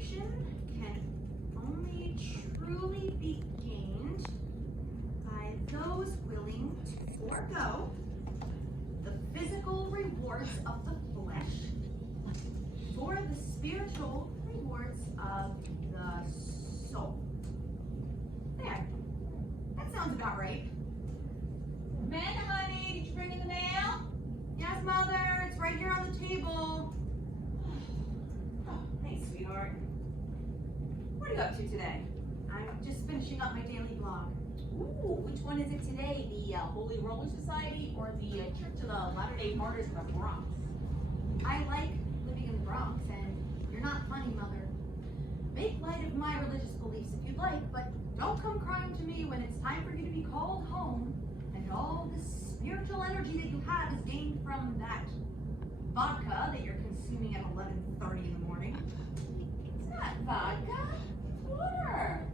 salvation can only truly be gained by those willing to forego the physical rewards of the flesh for the spiritual rewards of the soul. There. That sounds about right. Amanda, honey, did you bring in the mail? Yes, Mother. It's right here on the table. Oh, thanks, sweetheart. What are you up to today? I'm just finishing up my daily blog. Ooh, which one is it today? The Holy Roller Society or the Church of the Latter-day Martyrs of the Bronx? I like living in the Bronx, and you're not funny, Mother. Make light of my religious beliefs if you'd like, but don't come crying to me when it's time for you to be called home, and all the spiritual energy that you have is gained from that vodka that you're consuming at 11:30 in the morning. It's not vodka. It's water.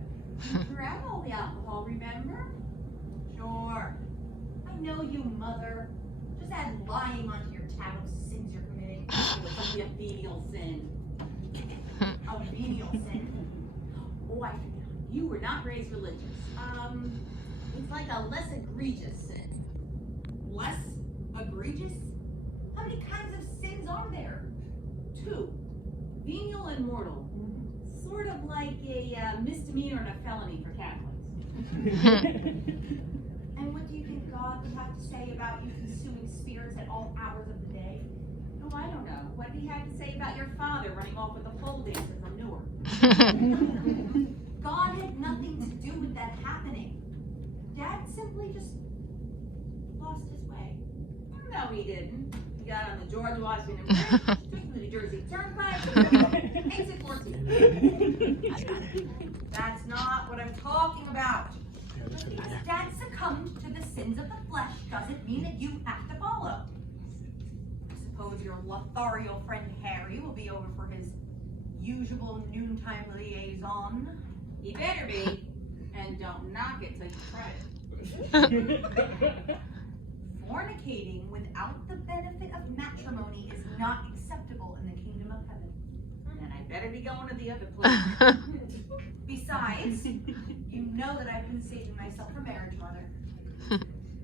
You threw out all the alcohol, remember? Sure. I know you, Mother. Just add lying onto your tab of sins you're committing. It was only a venial sin. A venial sin. Oh, I forgot. You were not raised religious. It's like a less egregious sin. Less egregious? How many kinds of sins are there? 2. Venial and mortal. Sort of like a misdemeanor and a felony for Catholics. And what do you think God would have to say about you consuming spirits at all hours of the day? Oh, I don't know. What did he have to say about your father running off with a pole dancer from Newark? God had nothing to do with that happening. Dad simply just lost his way. No, he didn't. He got on the George Washington Bridge, took the New Jersey Turnpike, exit 14. That's not what I'm talking about. Just because Dad succumbed to the sins of the flesh doesn't mean that you have to follow. I suppose your Lothario friend Harry will be over for his usual noontime liaison. He better be. And don't knock it till you try it. Fornicating without the benefit of matrimony is not acceptable in the kingdom of heaven. And I better be going to the other place. Besides, you know that I've been saving myself for marriage, Mother.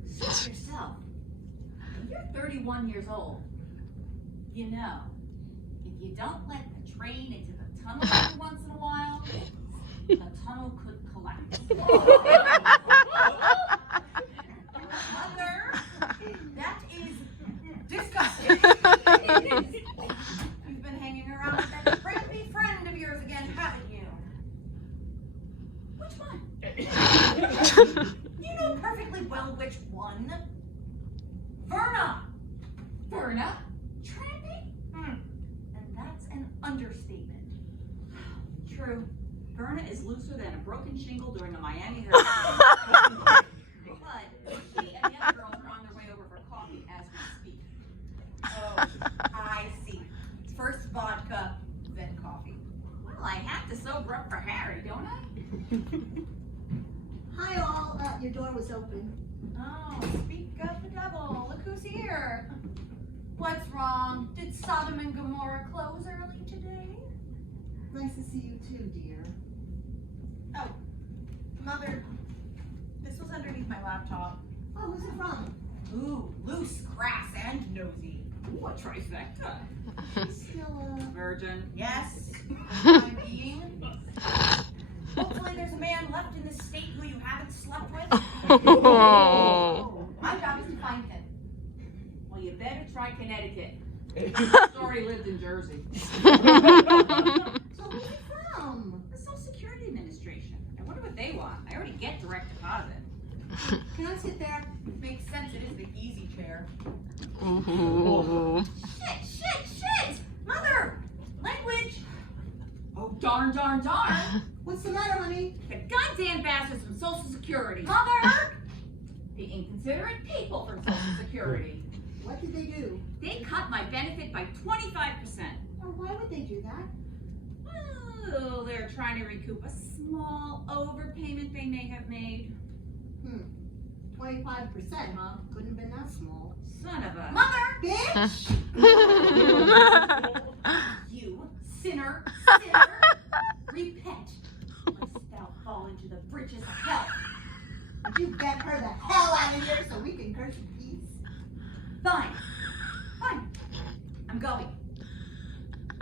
Suit yourself. You're 31 years old. You know, if you don't let the train into the tunnel every once in a while, the tunnel could collapse. Mother, that is disgusting. It is. You've been hanging around with that crappy friend of yours again, haven't you? Which one? You know perfectly well which one. Verna. Verna? Tramping? And that's an understatement. True. Verna is looser than a broken shingle during a Miami hurricane. But she and the other girls are on their way over for coffee as we speak. Oh, I see. First vodka, then coffee. Well, I have to sober up for Harry, don't I? Hi all, your door was open. Oh, speak of the devil. Look who's here. What's wrong? Did Sodom and Gomorrah close early today? Nice to see you too, dear. Oh, Mother, this was underneath my laptop. Oh, who's it from? Ooh, loose, crass, and nosy. Ooh, a trifecta. She's still, Virgin. Yes, for the time being. Hopefully there's a man left in this state who you haven't slept with. My job is to find him. Well, you better try Connecticut. Story lived in Jersey. So who's it from? The Social Security Administration. I wonder what they want. I already get direct deposit. Can I sit there? Makes sense, it is the easy chair. Ooh. Shit! Mother! Language! Oh, darn. What's the matter, honey? The goddamn bastards from Social Security. Mother! The inconsiderate people from Social Security. What did they do? They cut my benefit by 25%. Oh, why would they do that? Oh, they're trying to recoup a small overpayment they may have made. 25%, huh? Couldn't have been that small. Son of a... Mother! Bitch! You sinner! her the hell out of here so we can curse in peace? Fine. Fine. I'm going.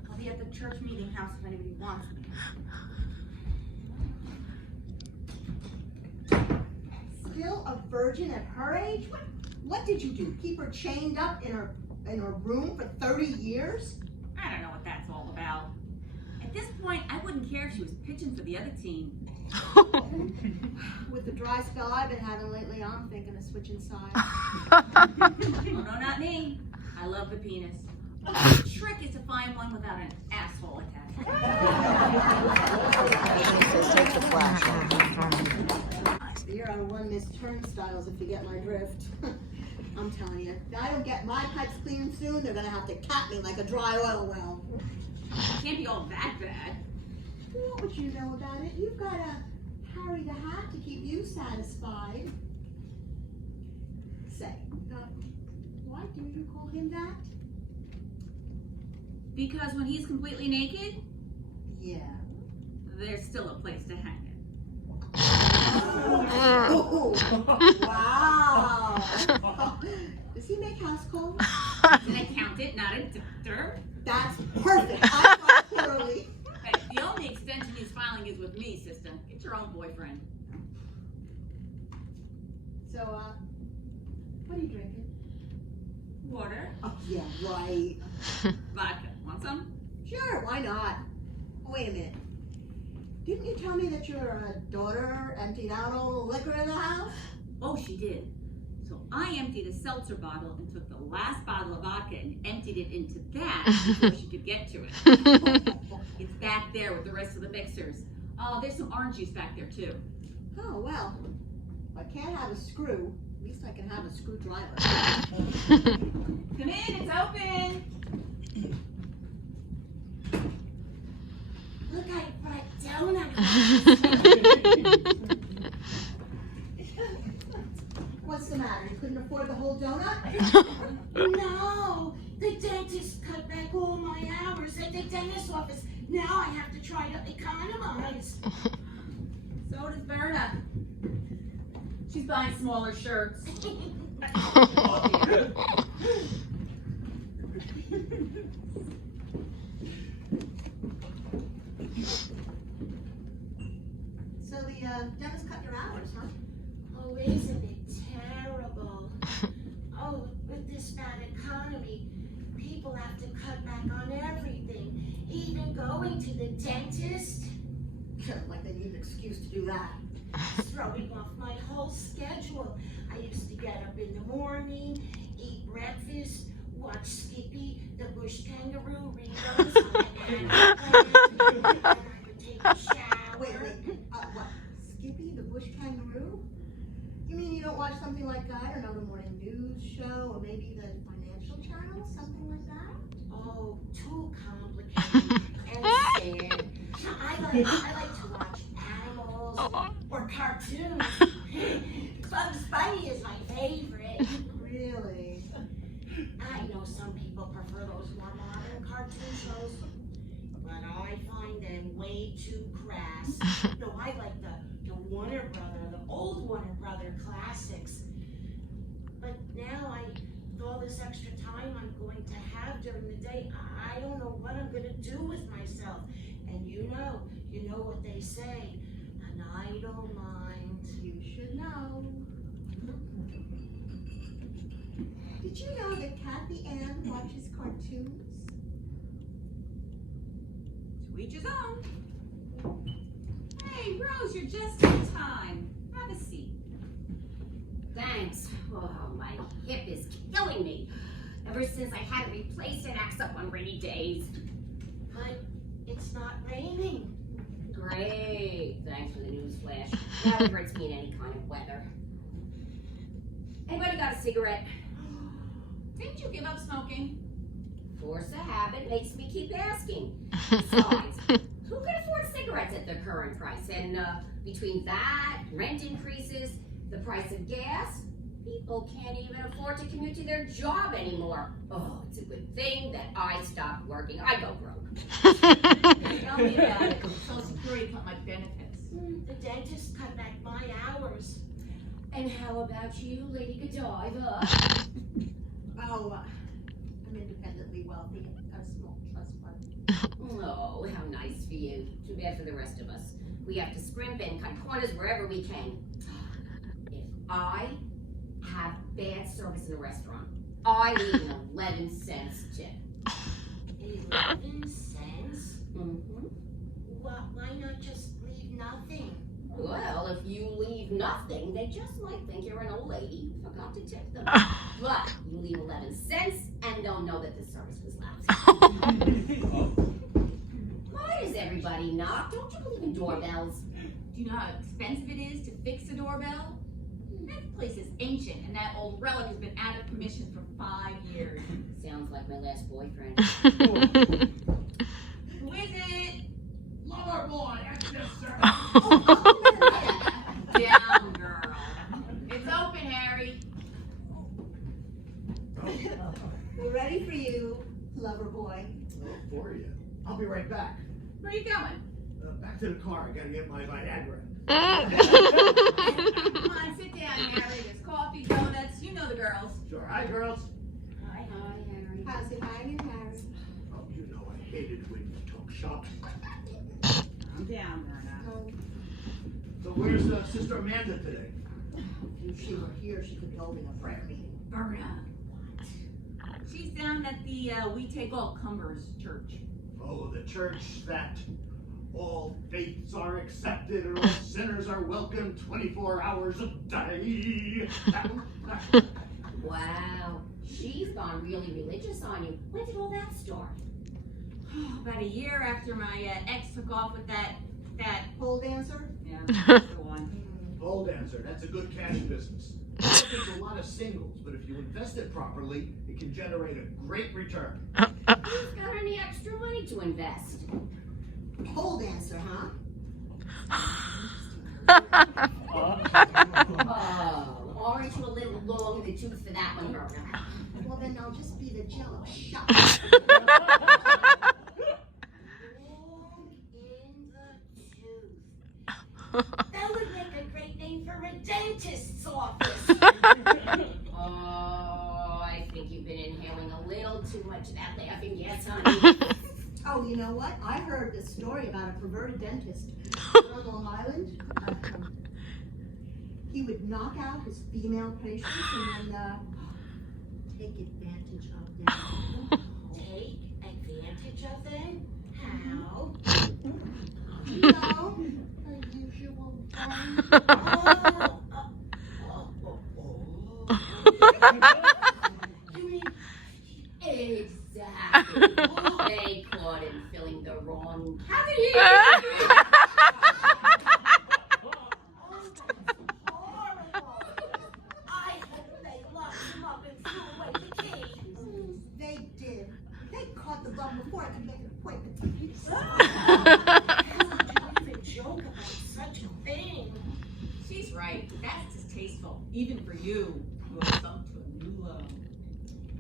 I'll be at the church meeting house if anybody wants me. Still a virgin at her age? What did you do? Keep her chained up in her room for 30 years? I don't know what that's all about. At this point, I wouldn't care if she was pitching for the other team. With the dry spell I've been having lately, I'm thinking of switching sides. Oh, no, not me. I love the penis. The trick is to find one without an asshole attached. Take the flash. You're on one Miss Turnstiles if you get my drift. I'm telling you, if I don't get my pipes cleaned soon, they're gonna have to cap me like a dry oil well. It can't be all that bad. What would you know about it? You've got a Harry the Hat to keep you satisfied. Say, why do you call him that? Because when he's completely naked, Yeah. there's still a place to hang it. Oh, wow. Does he make house calls? An accountant, not a doctor. That's perfect. I thought thoroughly. Hey, the only extension he's filing is with me, sister. Get your own boyfriend. So, what are you drinking? Water, Oh, yeah, right. vodka. Want some? Sure, why not? Oh, wait a minute. Didn't you tell me that your daughter emptied out all the liquor in the house? Oh, she did. So I emptied a seltzer bottle and took the last bottle of vodka and emptied it into that before she could get to it. It's back there with the rest of the mixers. Oh, there's some orange juice back there too. Oh, well, if I can't have a screw, at least I can have a screwdriver. Come in, it's open. Look at it for a donut. What's the matter? You couldn't afford the whole donut? No, the dentist cut back all my hours at the dentist's office. Now I have to try to economize. So does Verna. She's buying smaller shirts. So the dentist cut your hours, huh? Oh, isn't it terrible? Oh, with this bad economy, people have to cut back on everything, even going to the dentist, Like they need an excuse to do that. throwing off my whole schedule. I used to get up in the morning, eat breakfast, watch Skippy, the bush kangaroo, read those on the animal planet, I would take a shower. Wait. What? Skippy, the bush kangaroo? You mean you don't watch something like, I don't know, the morning news show, or maybe the financial channel, something like that? Oh, too complicated and sad. I like to watch animals or cartoons. Bugs Bunny is my favorite. Really? I know some people prefer those more modern cartoon shows, but I find them way too crass. No, I like the Warner Brother, the old Warner Brother classics. But now with all this extra time I'm going to have during the day, I don't know what I'm going to do with myself. And you know what they say, an idle mind. You should know. Did you know that Kathy Ann watches cartoons? To each his own. Hey, Rose, you're just in time. Have a seat. Thanks. Oh, my hip is killing me. Ever since I had to replace it, acts up on rainy days. But it's not raining. Great. Thanks for the news flash. That hurts me in any kind of weather. Anybody got a cigarette? Didn't you give up smoking? Force of habit makes me keep asking. Besides, who can afford cigarettes at the current price? And between that, rent increases, the price of gas, people can't even afford to commute to their job anymore. Oh, it's a good thing that I stopped working. I go broke. Tell me about it. Social Security cut my benefits. The dentist cut back my hours. And how about you, Lady Godiva? Oh, I'm independently wealthy. Got a small trust fund. Oh, how nice for you. Too bad for the rest of us. We have to scrimp and cut corners wherever we can. If I have bad service in a restaurant, I leave an 11 cents tip. 11 cents? Mm-hmm. Why not just leave nothing? Well, if you leave nothing, they just might think you're an old lady who forgot to tip them. But you leave 11 cents, and they'll know that the service was lousy. Why does everybody knock? Don't you believe in doorbells? Do you know how expensive it is to fix a doorbell? That place is ancient, and that old relic has been out of commission for 5 years. Sounds like my last boyfriend. Who is it? Lover boy, yes, sir. Down, girl. It's open, Harry. We're ready for you, lover boy. For you. I'll be right back. Where are you going? Back to the car. I gotta get my Viagra. Come on, sit down, Harry. There's coffee, donuts. You know the girls. Sure. Hi, girls. Hi, Harry. How's it hanging, Harry? Oh, you know I hated when you talk shop. I'm down, Myrna. So where's Sister Amanda today? If she were here, she'd be holding a prayer meeting. Myrna. She's down at the We Take All Cumbers church. Oh, the church that all faiths are accepted and all sinners are welcome 24 hours a day. Wow, she's gone really religious on you. When did all that start? About a year after my ex took off with that. Pole dancer? Yeah, that's the one. Pole dancer, that's a good cash business. There's a lot of singles, but if you invest it properly, it can generate a great return. Who's got any extra money to invest? Pole dancer, huh? Oh, aren't you a little long in the tooth for that one, Myrna? Well, then I'll just be the jello shot. Long in the tooth. That would make a great name for a dentist's office. Oh, I think you've been inhaling a little too much of that laughing gas, honey. Oh, you know what? I heard this story about a perverted dentist on Long Island. He would knock out his female patients and then take advantage of them. Take advantage of them? How? You know, the usual thing. You mean Exactly. They caught him filling the wrong cavity. horrible? I hope they locked him up and threw away the keys. They did. They caught the bum before I could make an appointment. Don't even joke about such a thing. She's right. That's distasteful, even for you, who have sunk to a new low.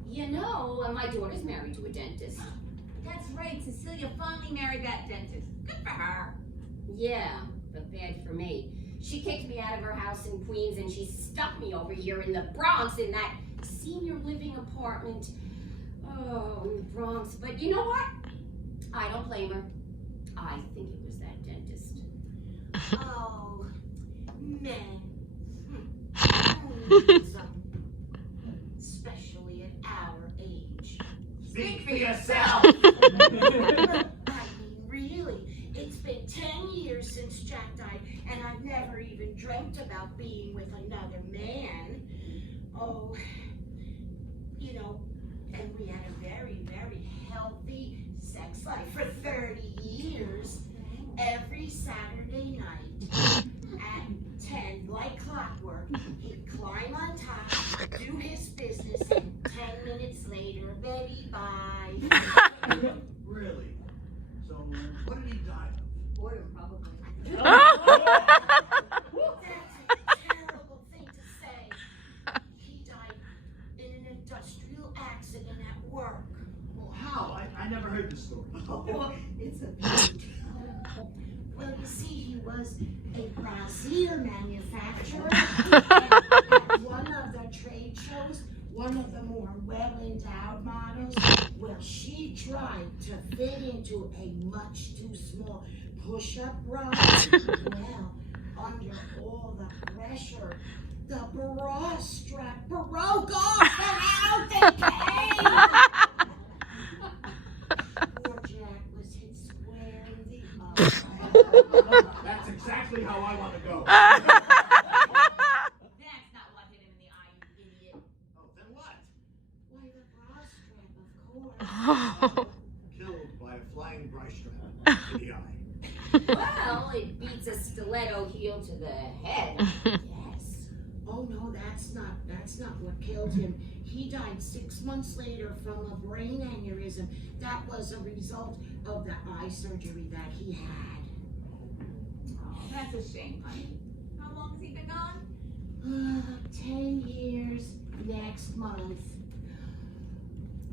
You know, my daughter's married to a dentist. That's right. Cecilia finally married that dentist. Good for her. Yeah, but bad for me. She kicked me out of her house in Queens and she stuck me over here in the Bronx in that senior living apartment. Oh, in the Bronx. But you know what? I don't blame her. I think it was that dentist. Oh, men. Especially at our age. Speak for yourself. I mean, really, it's been 10 years since Jack died, and I've never even dreamt about being with another man. Oh, you know, and we had a very, very healthy sex life for 30 years. Every Saturday night at 10, like clockwork, he'd climb on top, do his business, and 10 minutes later, baby, bye. Really? So, what did he die of? Boredom, probably. That's a terrible thing to say. He died in an industrial accident at work. Well, how? I never heard the story. Oh, it's a beauty. Well, you see, he was a brassiere manufacturer. At one of the trade shows, one of the more well-endowed models, well, she tried to fit into a much too small push-up bra. Well, under all the pressure, the bra strap broke off and out they came. Poor Jack was hit square in the eye. That's exactly how I want to go. That's not what hit him in the eye, you idiot. Oh, then what? Why, the bra strap, of course. Killed by a flying bra strap to the eye. Well, it beats a stiletto heel to the head. Yes. Oh no, that's not what killed him. He died 6 months later from a brain aneurysm. That was a result of the eye surgery that he had. Oh, that's a shame, honey. How long has he been gone? 10 years next month.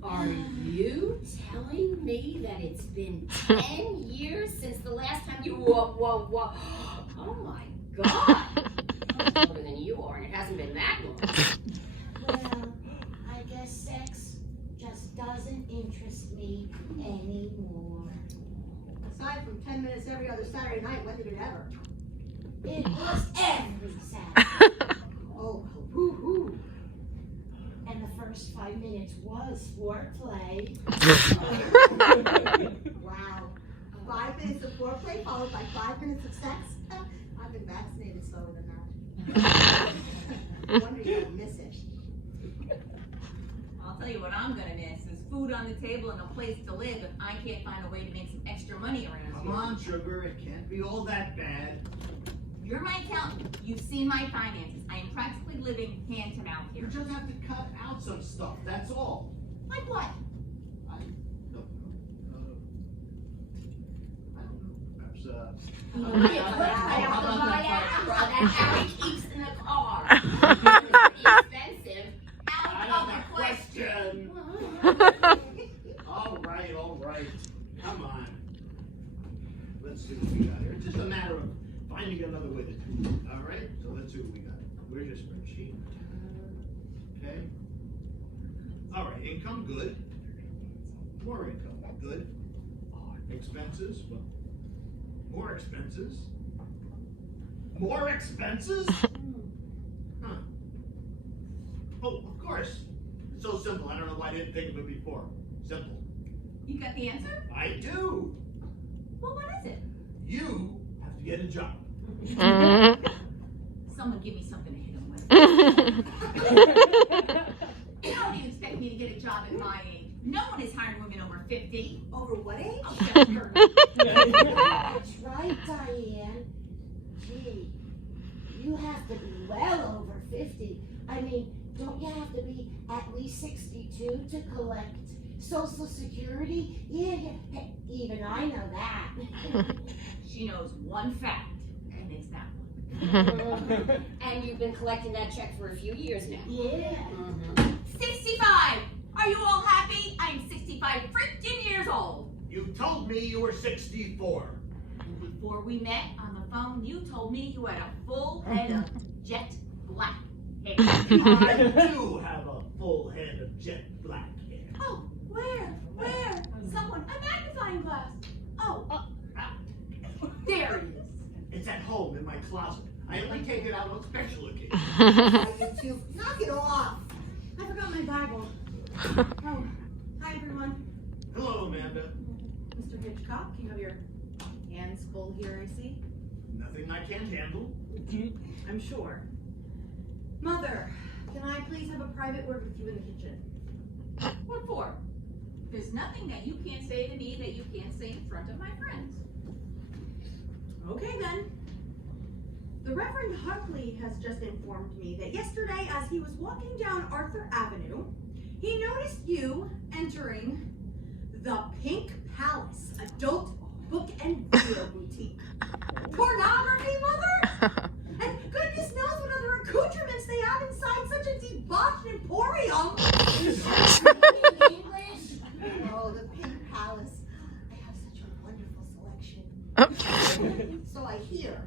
Are you telling me that it's been 10 years since the last time you whoa. Oh my God. I'm older than you are, and it hasn't been that long. Well, I guess sex just doesn't interest me anymore. Aside from 10 minutes every other Saturday night, when did it ever? It was every Saturday. Oh, woo-hoo. And the first 5 minutes was foreplay. Wow. 5 minutes of foreplay followed by 5 minutes of sex? I've been vaccinated slower than that. No wonder you don't miss it. I'll tell you what I'm gonna miss is food on the table and a place to live if I can't find a way to make some extra money around Come here. on, sugar, it can't be all that bad. You're my accountant. You've seen my finances. I am practically living hand to mouth You here. just have to cut out some stuff, that's all. Like what? I don't know. I don't know. Perhaps, I have to buy Viagra that Harry keeps in the car. It's pretty expensive. Out of the question. All right. Come on. Let's see what we got here. It's just a matter of finding another way to do it. All right? So let's see what we got. Where's your spreadsheet? Okay. All right. Income, good. More income, good. Expenses, well, more expenses. More expenses? Huh. Oh, of course. It's so simple. I don't know why I didn't think of it before. Simple. You got the answer? I do. Well, what is it? You have to get a job. Someone give me something to hit him with. You don't even expect me to get a job at my age. No one is hiring women over 50. Over what age? Oh, shut your That's right, Diane. Gee, you have to be well over 50. I mean, don't you have to be at least 62 to collect Social Security? Yeah. Hey, even I know that. She knows one fact, and it's that one. And you've been collecting that check for a few years now. Yeah. 65! Are you all happy? I'm 65 freaking years old. You told me you were 64. And before we met on the phone, you told me you had a full head of jet black hair. I do have a full head of jet black hair. Oh, where? Someone, a magnifying glass. Oh, there it is. It's at home in my closet. I only take it out on special occasions. You two, knock it off. I forgot my Bible. Oh, hi everyone. Hello, Amanda. Mr. Hitchcock, you have your hands full here, I see. Nothing I can't handle. I'm sure. Mother, can I please have a private word with you in the kitchen? What for? There's nothing that you can't say to me that you can't say in front of my friends. Okay then. The Reverend Huntley has just informed me that yesterday as he was walking down Arthur Avenue, he noticed you entering the Pink Palace Adult Book and Video Boutique. Pornography, Mother? And goodness knows what other accoutrements they have inside such a debauched emporium. Oh, the Pink Palace. They have such a wonderful selection. So I hear.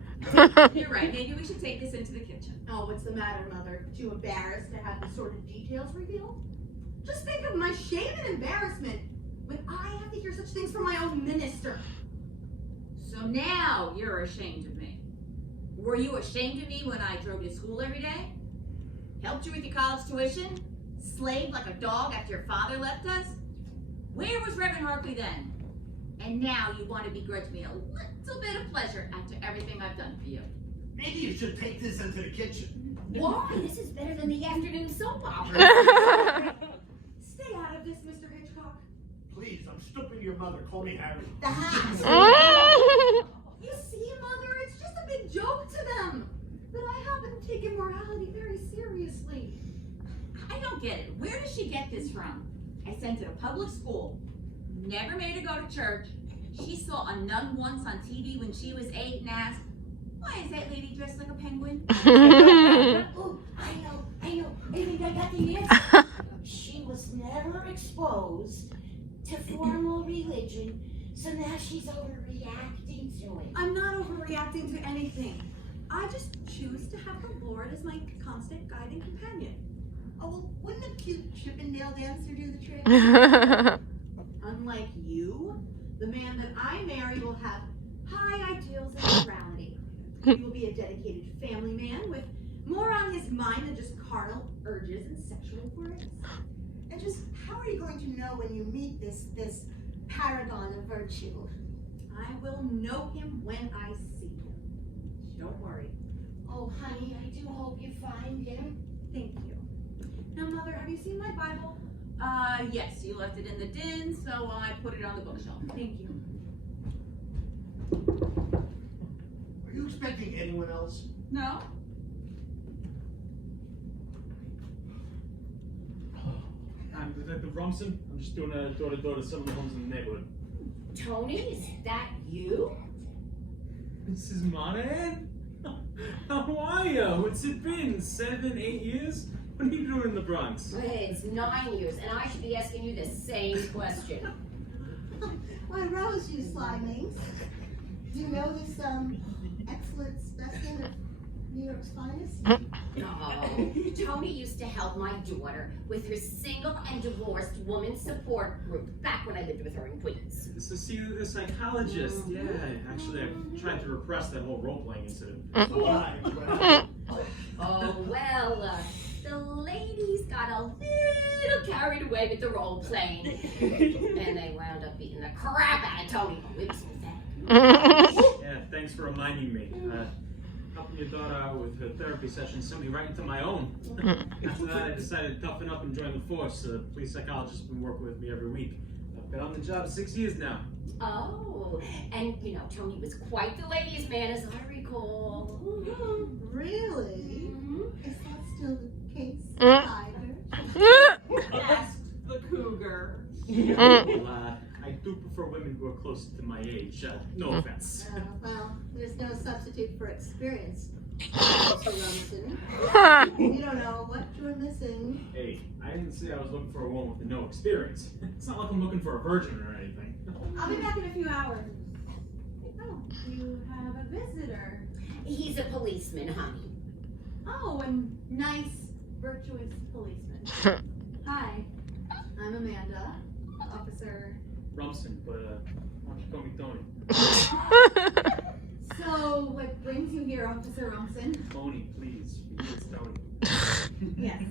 You're right, maybe we should take this into the kitchen. Oh, what's the matter, Mother? Too embarrassed to have the sort of details revealed? Just think of my shame and embarrassment when I have to hear such things from my own minister. So now you're ashamed of me. Were you ashamed of me when I drove you to school every day? Helped you with your college tuition? Slaved like a dog after your father left us? Where was Reverend Harkley then? And now you want to begrudge me a little bit of pleasure after everything I've done for you. Maybe you should take this into the kitchen. Why? This is better than the afternoon soap opera. Stay out of this, Mr. Hitchcock. Please, I'm stupid your mother. Call me Harry. The hat. You see, Mother, it's just a big joke to them. But I happen to take immorality very seriously. I don't get it. Where does she get this from? I sent her to public school. Never made her go to church. She saw a nun once on TV when she was 8 and asked, "Why is that lady dressed like a penguin?" Oh, I know. I think I got the answer. She was never exposed to formal religion, so now she's overreacting to it. I'm not overreacting to anything. I just choose to have the Lord as my constant guiding companion. Oh, well, wouldn't a cute Chippendale dancer do the trick? Unlike you, the man that I marry will have high ideals and morality. He will be a dedicated family man with more on his mind than just carnal urges and sexual grades. And just how are you going to know when you meet this paragon of virtue? I will know him when I see him. Don't worry. Oh, honey, I do hope you find him. Thank you. Now, Mother, have you seen my Bible? Yes, you left it in the din, so I put it on the bookshelf. Thank you. Are you expecting anyone else? No? I'm Detective Rumson. I'm just doing a door-to-door to some of the homes in the neighborhood. Tony, is that you? Mrs. Monahan? How are you? What's it been? 7, 8 years? What are you doing in the Bronx? It's 9 years, and I should be asking you the same question. Why, Rose, you slimings. Do you know this excellent specimen of New York's finest? Oh, Tony used to help my daughter with her single and divorced woman support group back when I lived with her in Queens. So see the psychologist. Yeah, actually, I tried to repress that whole role-playing incident. Why? Oh, well, the ladies got a little carried away with the role playing. And they wound up beating the crap out of Tony. Whips me back. Yeah, thanks for reminding me. Helping your daughter out with her therapy session sent me right into my own. After that, I decided to toughen up and join the force. The police psychologist has been working with me every week. I've been on the job 6 years now. Oh, and you know, Tony was quite the ladies' man, as I recall. Really? Mhm. Is that still the case, Mm. Tiger? Ask the cougar. Well, I do prefer women who are closer to my age. No offense. Well, there's no substitute for experience, Mr. Rumson. You don't know what you're missing. Hey, I didn't say I was looking for a woman with no experience. It's not like I'm looking for a virgin or anything. I'll be back in a few hours. Oh, you have a visitor. He's a policeman, honey. Oh, a nice, virtuous policeman. Hi, I'm Amanda, Officer. Rumson, but why don't you call me Tony? So, what brings you here, Officer Rumson? Tony, please. It's Tony. Yes.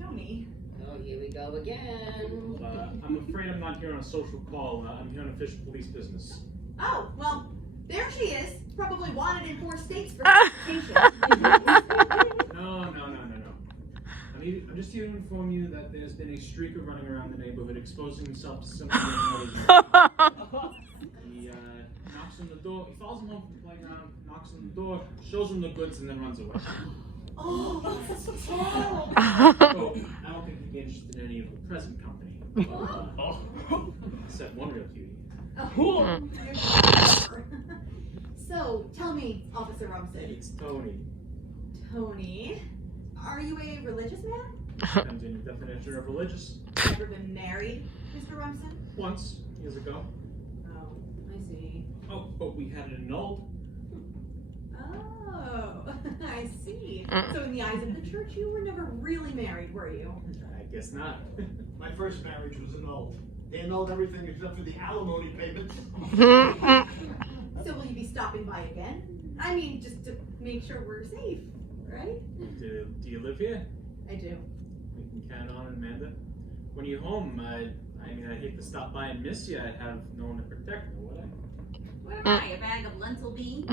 Tony. Oh, here we go again. I'm afraid I'm not here on a social call. I'm here on official police business. Oh, well, there she is. Probably wanted in 4 states for education. No. I'm just here to inform you that there's been a streaker running around the neighborhood exposing himself to something He knocks on the door. He follows him home from the playground, knocks on the door, shows him the goods, and then runs away. Oh, that's terrible. Oh, I don't think he'd be interested in any of the present company. Except one real cutie. So, tell me, Officer Rumson. It's Tony. Tony, are you a religious man? Depends on your definition of religious. Ever been married, Mr. Rumson? Once, years ago. Oh, I see. Oh, but we had it annulled. Oh, I see. So in the eyes of the church, you were never really married, were you? I guess not. My first marriage was annulled. They annulled everything except for the alimony payments. So will you be stopping by again? I mean, just to make sure we're safe, right? Do you live here? I do. We can count on it, Amanda. When you're home, I mean, I'd hate to stop by and miss you. I'd have no one to protect me, would I? What am I, a bag of lentil beans?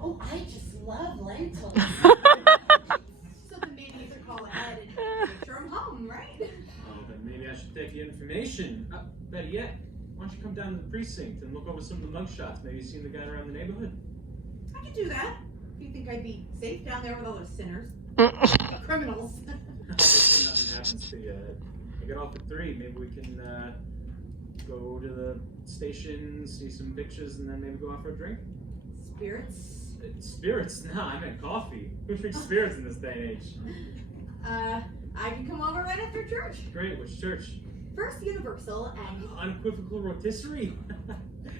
Oh, I just love lentils. So then maybe you could call ahead and make sure I'm home, right? Oh, then maybe I should take your information. Better yet, why don't you come down to the precinct and look over some of the mugshots? Maybe you've seen the guy around the neighborhood. I could do that. Do you think I'd be safe down there with all those sinners? Criminals. I hope nothing happens to you. I get off at 3. Maybe we can go to the station, see some pictures, and then maybe go out for a drink. Spirits? Spirits? No, I meant coffee. Who drinks spirits in this day and age? I can come over right after church. Great, which church? First Universal and Unequivocal Rotisserie?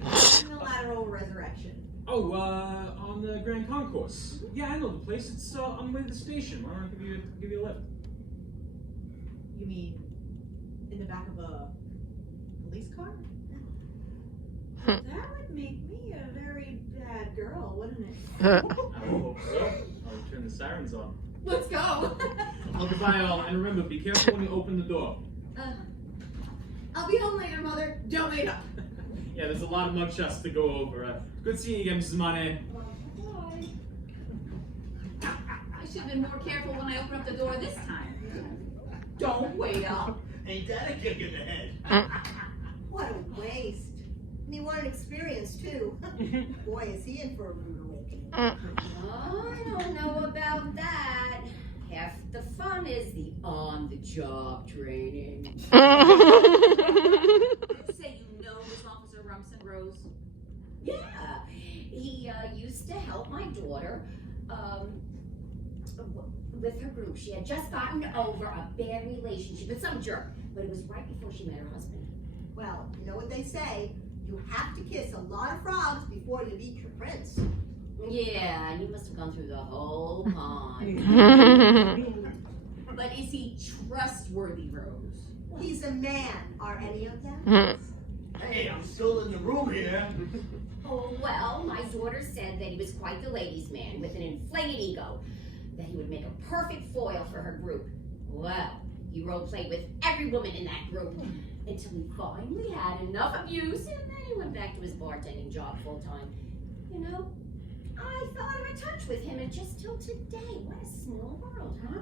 the Lateral Resurrection. Oh, on the Grand Concourse. Yeah, I know the place. It's on the way to the station. Why don't I give you a lift? You mean in the back of a police car? That would make me a very bad girl, wouldn't it? I hope so. I'll turn the sirens on. Let's go. Well, goodbye, all. And remember, be careful when you open the door. I'll be home later, Mother. Don't wait up. Yeah, there's a lot of mugshots to go over. Good seeing you again, Mrs. Monet. I should have been more careful when I opened up the door this time. Don't wait up. Ain't that a kick in the head? What a waste. And he wanted experience too. Boy, is he in for a rude awakening. Oh, I don't know about that. Half the fun is the on-the-job training. Say you know this Officer Rumson Rose? Yeah, he used to help my daughter with her group. She had just gotten over a bad relationship with some jerk, but it was right before she met her husband. Well, you know what they say. You have to kiss a lot of frogs before you meet your prince. Yeah, and he must have gone through the whole pond. But is he trustworthy, Rose? He's a man. Are any of them? Hey, I'm still in the room here. Oh, well, my daughter said that he was quite the ladies' man with an inflated ego, that he would make a perfect foil for her group. Well, he role-played with every woman in that group until he finally had enough abuse, and then he went back to his bartending job full-time. You know, I fell out of touch with him, and just till today, what a small world, huh?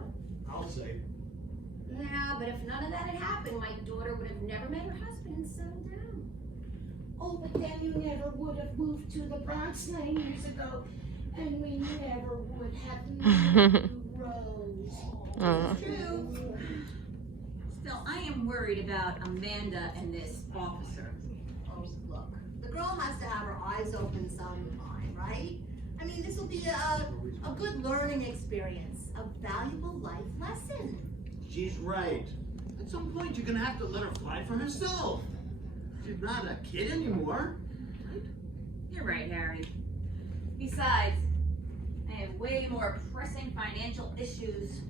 I'll say. Yeah, but if none of that had happened, my daughter would have never met her husband and settled down. Oh, but then you never would have moved to the Bronx 9 years ago, and we never would have met you, Rose. True. Still, I am worried about Amanda and this officer. Oh, look. The girl has to have her eyes open sometime, right? I mean, this will be a good learning experience, a valuable life lesson. She's right. At some point, you're gonna have to let her fly for herself. She's not a kid anymore. You're right, Harry. Besides, I have way more pressing financial issues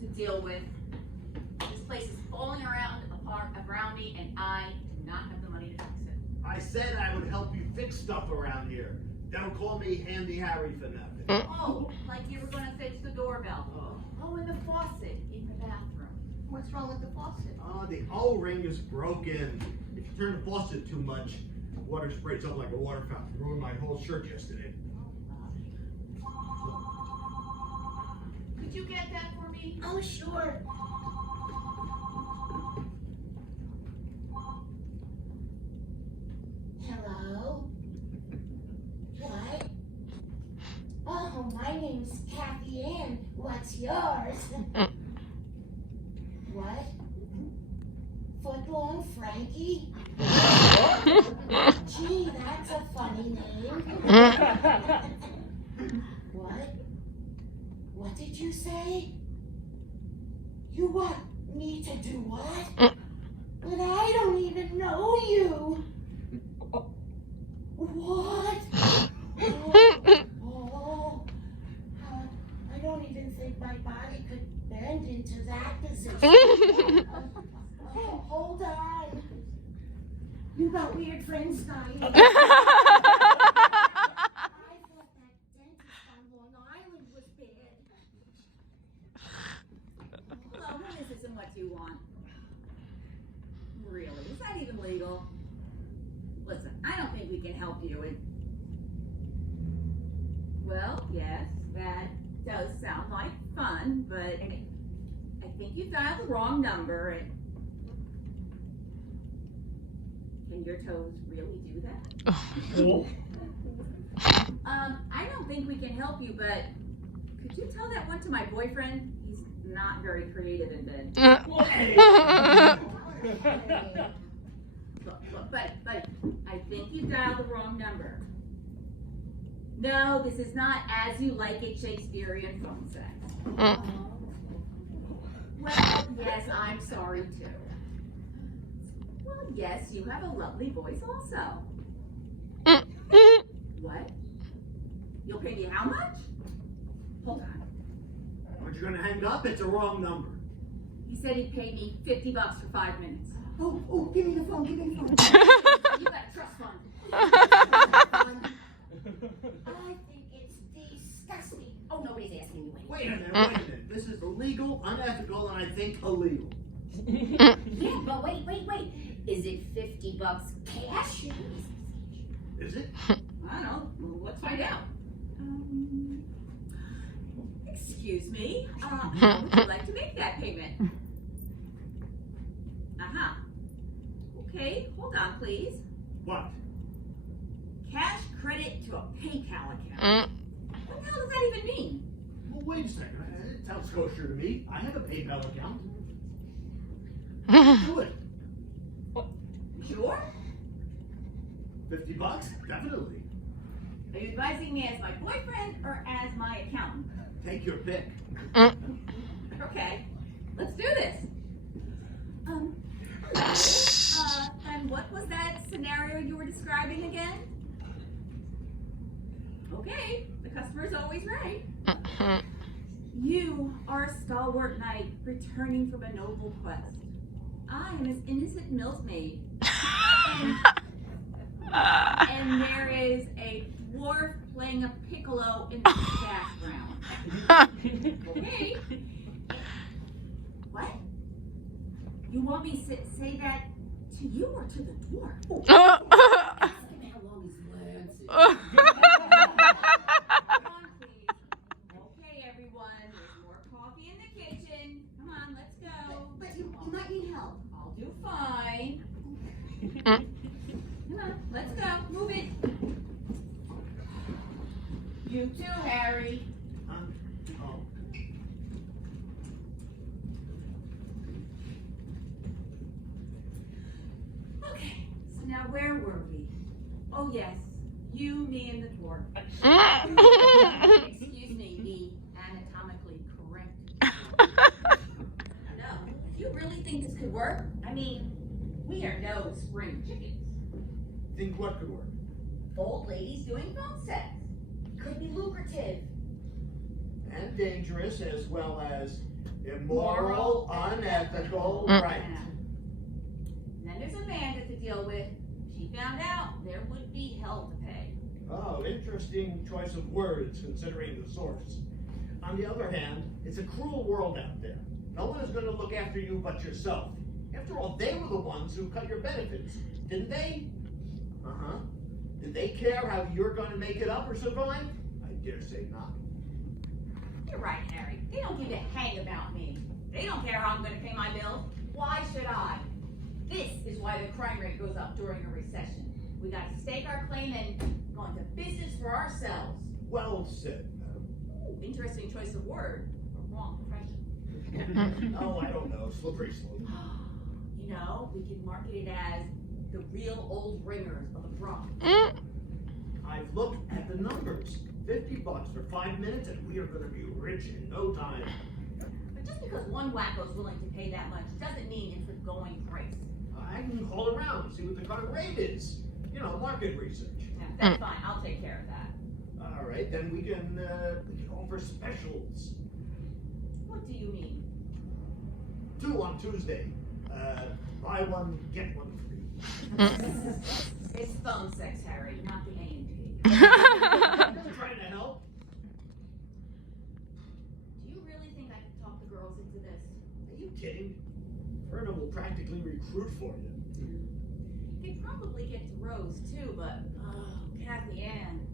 to deal with. This place is falling apart around me, and I do not have the money to fix it. I said I would help you fix stuff around here. Don't call me Handy Harry for nothing. Oh, like you were gonna fix the doorbell. Oh, and the faucet in the bathroom. What's wrong with the faucet? Oh, the O-ring is broken. If you turn the faucet too much, water sprays up like a water fountain. Ruined my whole shirt yesterday. Could you get that for me? Oh, sure. Hello? What? Oh, my name's Kathy Ann. What's yours? What? Footlong Frankie? Gee, that's a funny name. What? What did you say? You want me to do what? But I don't even know you. Hold on. You got weird friends, Diane. I thought that dentist on Long Island was bad. Hello, what is this and what do you want? Really? Is that even legal? Listen, I don't think we can help you. Well, yes, that does sound like fun, but I think you dialed the wrong number. And can your toes really do that? I don't think we can help you, but could you tell that one to my boyfriend? He's not very creative in bed. But I think you dialed the wrong number. No, this is not As You Like It Shakespearean phone sex. Well, yes, I'm sorry too. Well, yes, you have a lovely voice also. What? You'll pay me how much? Hold on. Aren't you gonna hang up? It's a wrong number. He said he'd pay me $50 for 5 minutes. Oh, give me the phone, give me the phone. You got a trust fund. I think it's disgusting. Oh, nobody's asking you anyway. Wait a minute. This is illegal, unethical, and I think illegal. Yeah, but wait. Is it $50 cash? Is it? I don't know. Well, let's find out. Excuse me. How would you like to make that payment? Okay, hold on, please. What? Cash credit to a PayPal account. What the hell does that even mean? Well, wait a second. It sounds kosher to me. I have a PayPal account. Do it. Sure? $50? Definitely. Are you advising me as my boyfriend or as my accountant? Take your pick. Okay, let's do this. And what was that scenario you were describing again? Okay, the customer's always right. You are a stalwart knight returning from a noble quest. I am his innocent milkmaid. And there is a dwarf playing a piccolo in the background. Okay. What? You want me to say that to you or to the dwarf? Ask him how long his legs. Come on, please. Okay, everyone. There's more coffee in the kitchen. Come on, let's go. But you might need help. I'll do fine. Come on, let's go. Move it. You too, Harry. Oh. Okay, so now where were we? Oh yes, you, me, and the dwarf. Excuse me, the anatomically correct. No, you really think this could work? I mean, we are no spring chickens. Think what could work? Old ladies doing phone sex. Could be lucrative. And dangerous, as well as immoral, unethical, right. And then there's Amanda to deal with. She found out there would be hell to pay. Oh, interesting choice of words, considering the source. On the other hand, it's a cruel world out there. No one is going to look after you but yourself. After all, they were the ones who cut your benefits, didn't they? Uh-huh. Did they care how you're going to make it up or survive? I dare say not. You're right, Harry. They don't give a hang about me. They don't care how I'm going to pay my bills. Why should I? This is why the crime rate goes up during a recession. We got to stake our claim and go into business for ourselves. Well said. Ooh, interesting choice of word. Or wrong profession. Oh, I don't know. Slippery slope. You know, we can market it as the real old ringers of the Bronx. I've looked at the numbers. $50 for 5 minutes and we are going to be rich in no time. But just because one wacko's willing to pay that much doesn't mean it's the going price. I can call around and see what the current rate is. You know, market research. Yeah, that's fine. I'll take care of that. All right, then we can offer specials. What do you mean? 2 on Tuesday. Buy one, get one free. It's phone sex, Harry, not the A&P. Trying to help. Do you really think I could talk the girls into this? Are you kidding? Verna will practically recruit for you. Could probably get to Rose too, but Kathy Ann,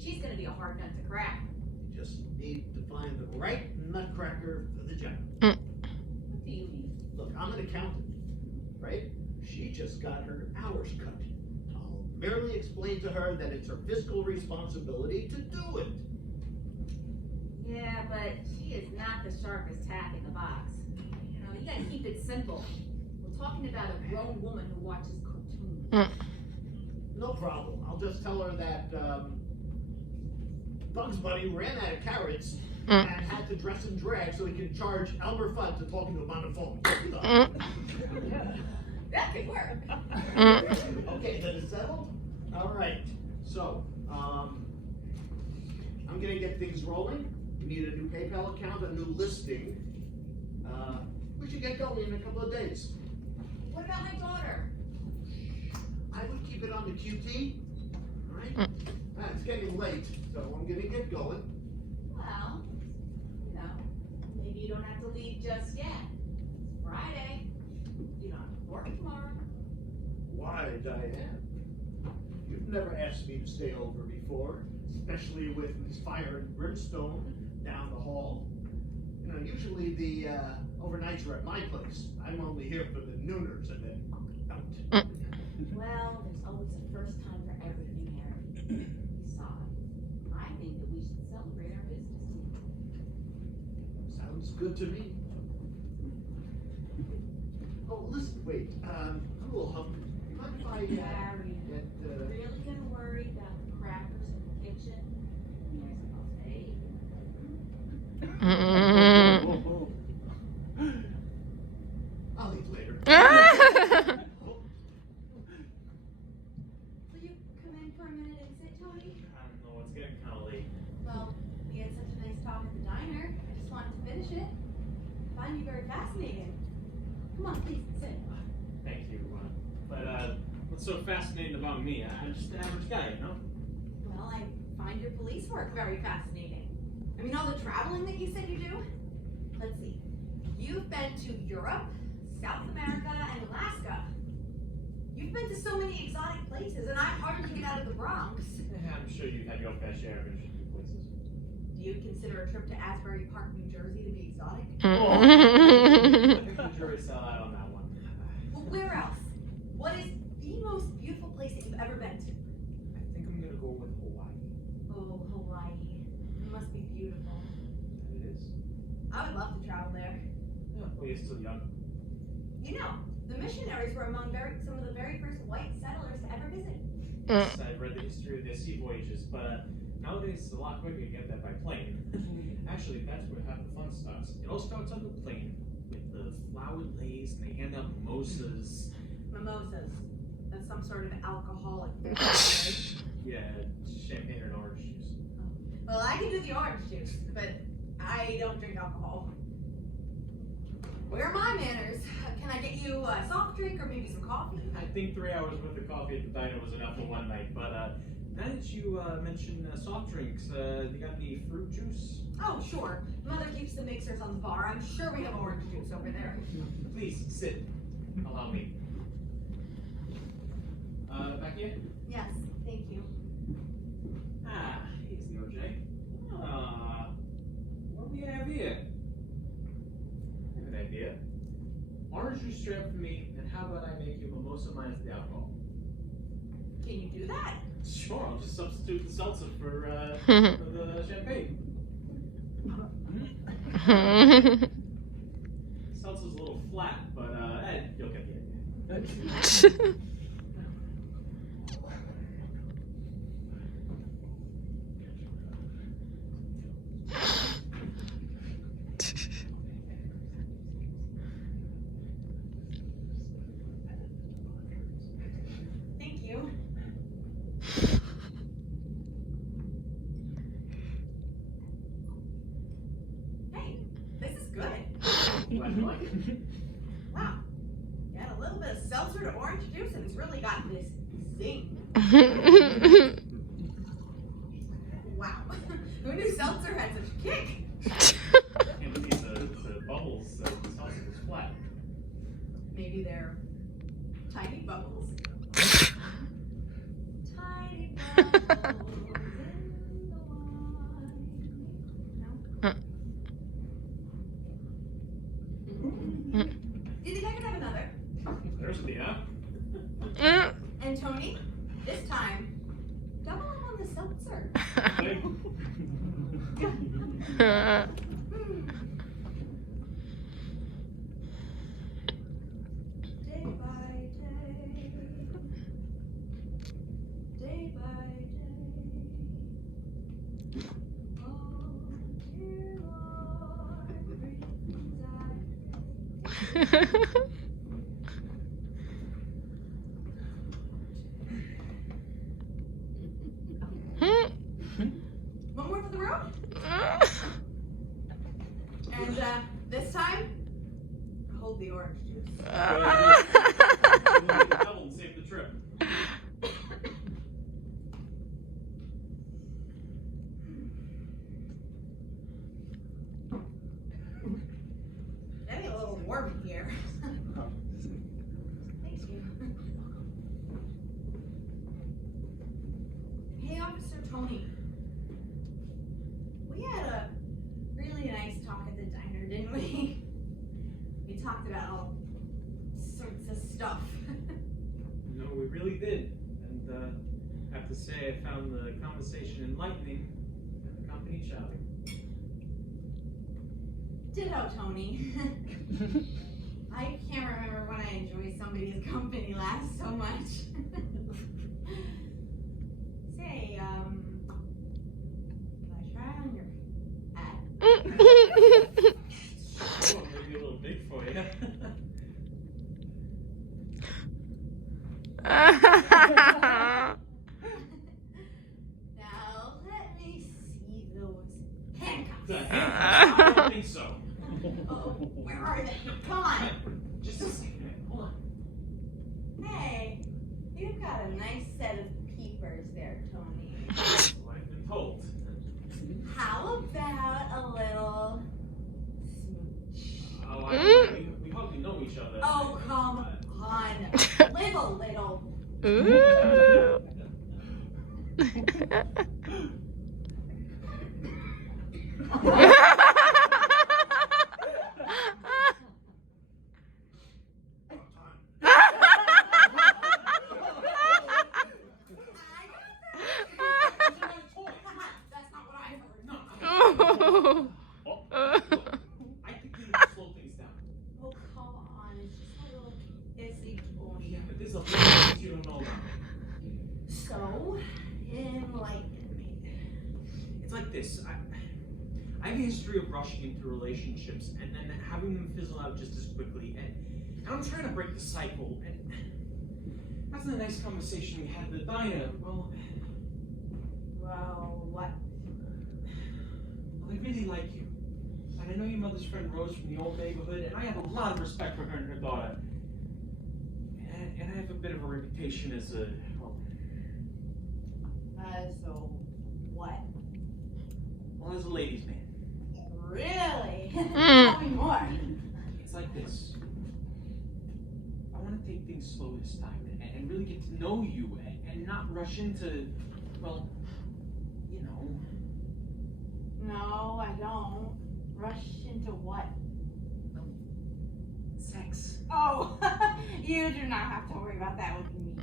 she's gonna be a hard nut to crack. You just need to find the right nutcracker for the job. What do you mean? Look, I'm an accountant, right? She just got her hours cut. I'll merely explain to her that it's her fiscal responsibility to do it. Yeah, but she is not the sharpest tack in the box. You know, you gotta keep it simple. We're talking about a grown woman who watches cartoons. No problem. I'll just tell her that Bugs Bunny ran out of carrots and had to dress in drag so he could charge Elmer Fudd to talk to him on the phone. That could work. Okay, then it's settled? All right. So, I'm gonna get things rolling. We need a new PayPal account, a new listing. We should get going in a couple of days. What about my daughter? I would keep it on the QT, all right? It's getting late, so I'm gonna get going. Well, you know, maybe you don't have to leave just yet. It's Friday. You don't have to work tomorrow. Why, Diane? You've never asked me to stay over before, especially with this fire and brimstone down the hall. You know, usually the overnights are at my place. I'm only here for the nooners and then out. Well, there's always a first time for everything, Harry. Besides, I think that we should celebrate our business. Sounds good to me. Oh, listen, wait. I'm a little hungry. Mind if I Harry, get? really gonna worry about the crackers in the kitchen? There's a buffet. I'll eat later. Will you come in for a minute and sit, Tony? I don't know, it's getting kind of late. Well, we had such a nice talk at the diner. I just wanted to finish it. I find you very fascinating. Come on, please, sit. Thank you. But what's so fascinating about me? I'm just an average guy, you know? Well, I find your police work very fascinating. I mean, all the traveling that you said you do. Let's see. You've been to Europe, South America, and Alaska. You've been to so many exotic places, and I hardly get out of the Bronx. I'm sure you've had your fair share of interesting places. Do you consider a trip to Asbury Park, New Jersey to be exotic? I think the jury sell out on that one. Well, where else? What is the most beautiful place that you've ever been to? I think I'm gonna go with Hawaii. Oh, Hawaii. It must be beautiful. It is. I would love to travel there. Yeah, well, you're still young. You know, the missionaries were among some of the very first white settlers to ever visit. Yes, I've read the history of their sea voyages, but nowadays it's a lot quicker to get there by plane. Actually, that's where half the fun starts. It all starts on the plane with the flowered lace, and they hand out mimosas. Mimosas. That's some sort of alcoholic beverage, right? Yeah, champagne and orange juice. Well, I can do the orange juice, but I don't drink alcohol. Where are my manners? Can I get you a soft drink or maybe some coffee? I think 3 hours worth of coffee at the diner was enough for one night, but now that you mentioned soft drinks, you got any fruit juice? Oh, sure. Mother keeps the mixers on the bar. I'm sure we have orange juice over there. Please, sit. Allow me. Back here? Yes, thank you. Ah, here's the OJ. What do we have here? I have an idea. Orange juice straight up for me, and how about I make you mimosa minus the alcohol? Can you do that? Sure, I'll just substitute the seltzer for the champagne. Seltzer's a little flat, but you'll get the idea. Thank you. Hey, this is good. Glad enjoyed it. Wow. You add a little bit of seltzer to orange juice and it's really got this zing. Wow. Who knew seltzer had such a kick? And look at the bubbles, the seltzer was flat. Maybe they're tiny bubbles. Tiny bubbles in the wine. No? Do you think I could have another? There's the And Tony, this time, double up on the seltzer. Day by day, day by day. Oh, dear Lord, brings I One more for the road. And this time, hold the orange juice. double and save the trip. Getting a little warm in here. Thank you. Hey, Officer Tony. We had a really nice talk at the diner, didn't we? We talked about all sorts of stuff. No, we really did. And I have to say, I found the conversation enlightening and accompanied shouting. Ditto, Tony. I can't remember when I enjoyed somebody's company last so much. Say, can I try on your hat? Oh, maybe a little big for you. Now, let me see those handcuffs. The handcuffs? I don't think so. Oh, where are they? Come on. Just a second. Hold on. Hey, you've got a nice set of peepers there, Tony. That's what I've been told. How about a little smooch? Oh, we hardly know each other. Oh, come on. Live a little. That's not what I heard. No. Oh, look, I think we need to slow things down. Oh, come on. It's just a little pissy pony. Yeah, but there's a lot of things you don't know about. So, enlighten me. It's like this. I have a history of rushing into relationships and then having them fizzle out just as quickly. And I'm trying to break the cycle. And after the nice conversation we had at the diner, well, Well, what? I really like you. And I know your mother's friend Rose from the old neighborhood, and I have a lot of respect for her and her daughter. And I have a bit of a reputation as a, well, So, what? as a ladies' man. Really? Tell me more. It's like this. I want to take things slow this time and really get to know you and not rush into, well, you know. No, I don't. Rush into what? Sex. Oh, you do not have to worry about that with me.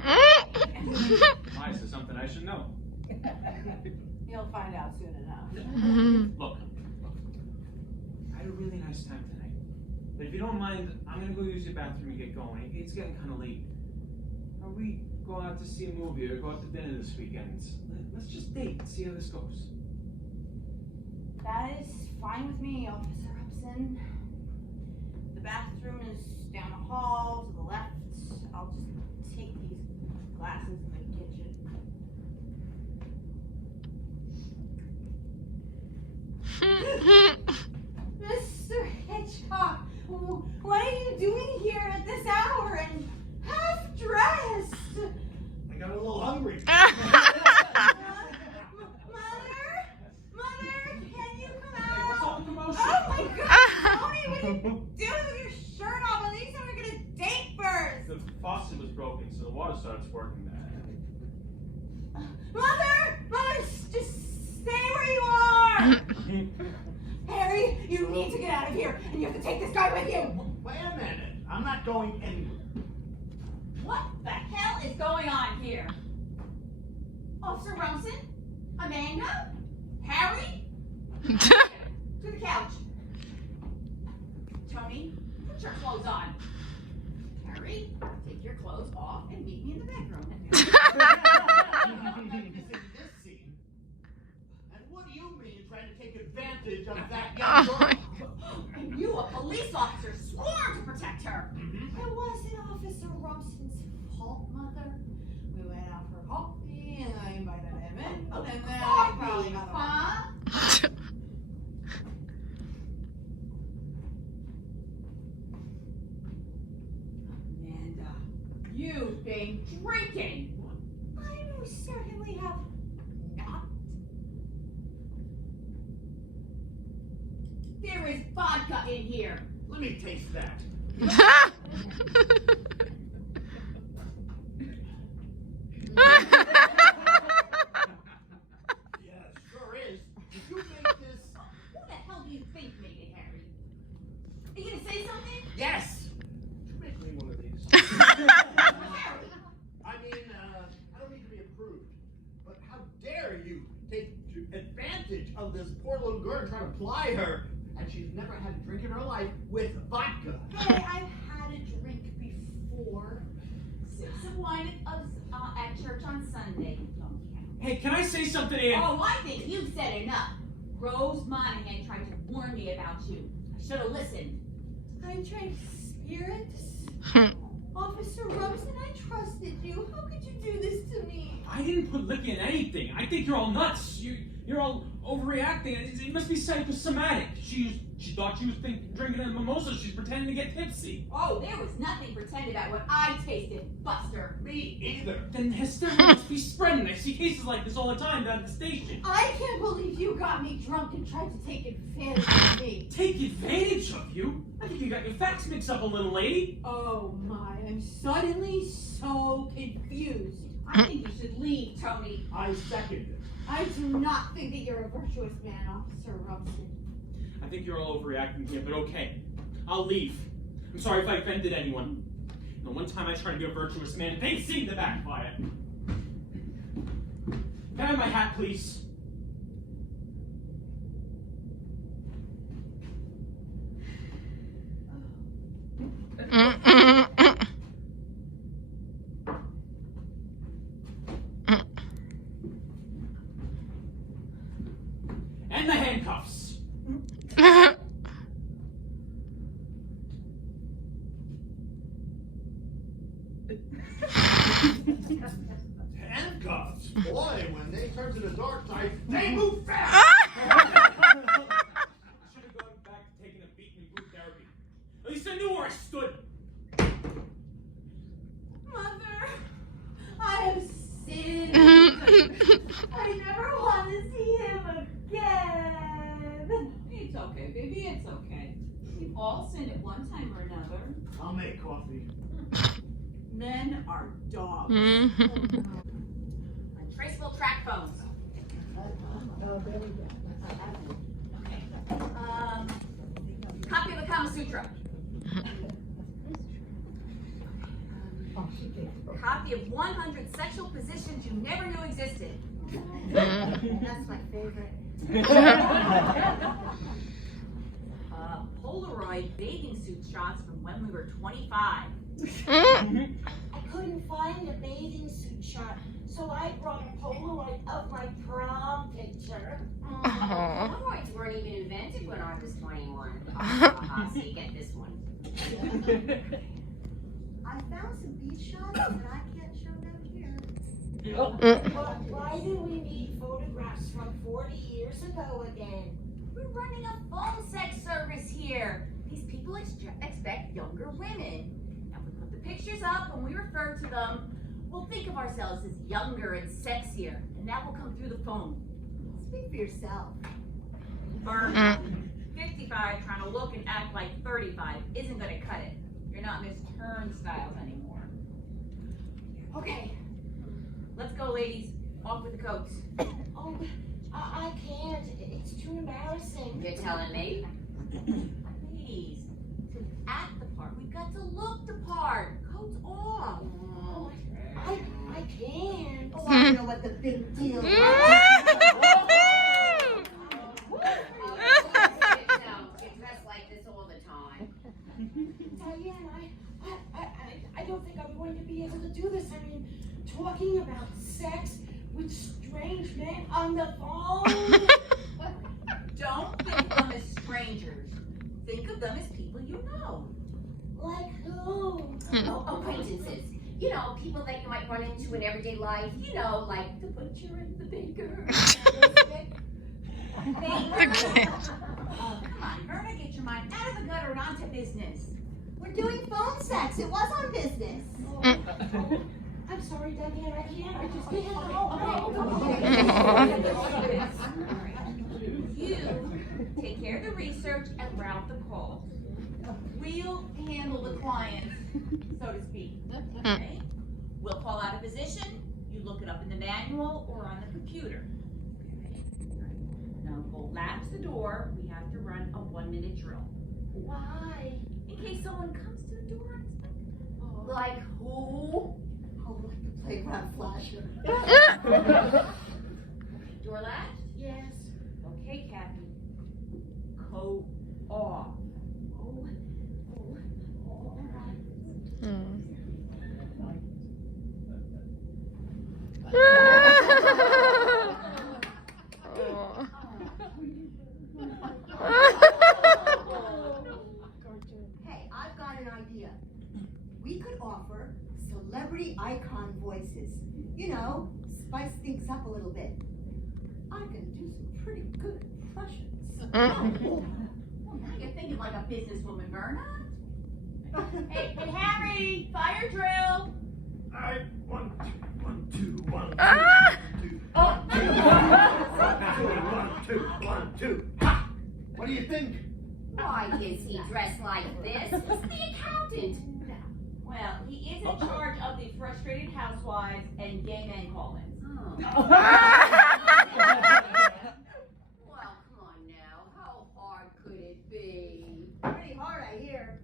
Why, is there something I should know? You'll find out soon enough. Look, I had a really nice time tonight. But if you don't mind, I'm gonna go use your bathroom and get going. It's getting kind of late. Are we going out to see a movie or go out to dinner this weekend? Let's just date and see how this goes. That is fine with me, Officer Upson. The bathroom is down the hall to the left. I'll just take these glasses in the kitchen. Mr. Hitchcock, faucet was broken, so the water starts working bad. Mother! Mother, just stay where you are! Harry, you need to get out of here, and you have to take this guy with you! Wait a minute. I'm not going anywhere. What the hell is going on here? Officer Rumson? Amanda? Harry? To the couch. Tony, put your clothes on. Harry, take your clothes off and meet me in the bedroom. This scene. And what do you mean you're trying to take advantage of that young girl? And you, a police officer, swore to protect her. It wasn't Officer Rumson's fault, Mother. We went out for coffee, and I invited him in, and then I probably got him. Huh? Amanda, you've been drinking. I most certainly have not. There is vodka in here. Let me taste that. Yeah, sure is. Did you make this? Who the hell do you think made it, Harry? Are you gonna say something? Yes. Make me one of these. Harry! I mean, I don't need to be approved, but how dare you take advantage of this poor little girl and try to ply her, and she's never had a drink in her life, with vodka. Hey, I've had a drink before. 6 of wine at church on Sunday. Don't count. Hey, can I say something, Ann? Oh, I think you've said enough. Rose Monahan tried to warn me about you. I should have listened. I drank spirits. Officer Rumson, I trusted you. How could you do this to me? I didn't put liquor in anything. I think you're all nuts. You're all overreacting. It must be psychosomatic. She thought she was drinking a mimosa. She's pretending to get tipsy. Oh, there was nothing pretend about what I tasted, Buster. Me either. Then hysteria must be spreading. I see cases like this all the time down at the station. I can't believe you got me drunk and tried to take advantage of me. Take advantage of you? I think you got your facts mixed up a little, lady. Oh my, I'm suddenly so confused. I think you should leave, Tony. I second it. I do not think that you're a virtuous man, Officer Rumson. I think you're all overreacting here, but okay. I'll leave. I'm sorry if I offended anyone. The one time I tried to be a virtuous man, things seemed to backfire. Can I have my hat, please? And the handcuffs. Handcuffs? Boy, when they turn to the dark side, they move fast! I should have gone back to taking a beating and group therapy. At least I knew where I stood. Mother, I have sinned. I never want to see him again. It's okay, baby, it's okay. We've all sinned at one time or another. I'll make coffee. Men are dogs. Untraceable track phones. Okay. Copy of the Kama Sutra. Copy of 100 sexual positions you never knew existed. That's my favorite. Polaroid bathing suit shots from when we were 25. I couldn't find a bathing suit shot, so I brought a Polaroid of my prom picture. Polaroids weren't even invented when I was 21. So you get this one. I found some beach shots that I can't show them here. Why do we need photographs from 40 years ago again? We're running a phone sex service here. These people expect younger women. Now, if we put the pictures up and we refer to them, we'll think of ourselves as younger and sexier, and that will come through the phone. Speak for yourself. Or 55 trying to look and act like 35 isn't going to cut it. You're not Miss Turnstiles anymore. Okay. Let's go, ladies. Off with the coats. Oh, I can't. It's too embarrassing. You're telling me? Please. To act the part, we've got to look the part. Coats off. Oh, I can't. Oh, I know what the big deal is. You dress like this all the time. Diane, I don't think I'm going to be able to do this. I mean, talking about sex with strange men on the phone. Don't think of them as strangers. Think of them as people you know. Like who? Oh, acquaintances. You know, people that you might run into in everyday life. You know, like the butcher and the baker. Oh, come on, Verna, get your mind out of the gutter and onto business. We're doing phone sex. It was on business. Oh, I'm sorry, Diane. I can't. I just can't. You take care of the research and route the calls. We'll handle the clients, so to speak. Okay? We'll call out a position, you look it up in the manual or on the computer. Now go latch the door, we have to run a 1-minute drill. Why? In case someone comes to the door unexpectedly. Like who? Oh, like the playground flasher. Door latch? Yes. Okay, Kathy. Coat off. All right. Hey, I've got an idea. We could offer celebrity icon voices. You know, spice things up a little bit. I can do some pretty good impressions. Well, now you're thinking like a businesswoman, Verna. Hey, Harry, fire drill. Alright, 1, 2, 1, 2, 1, 2, Ah! 1, 2, 1, 2. Ha! What do you think? Why is he dressed like this? He's the accountant. Well, he is in charge of the frustrated housewives and gay men call-ins. Oh. Well, come on now. How hard could it be? Pretty hard, I hear.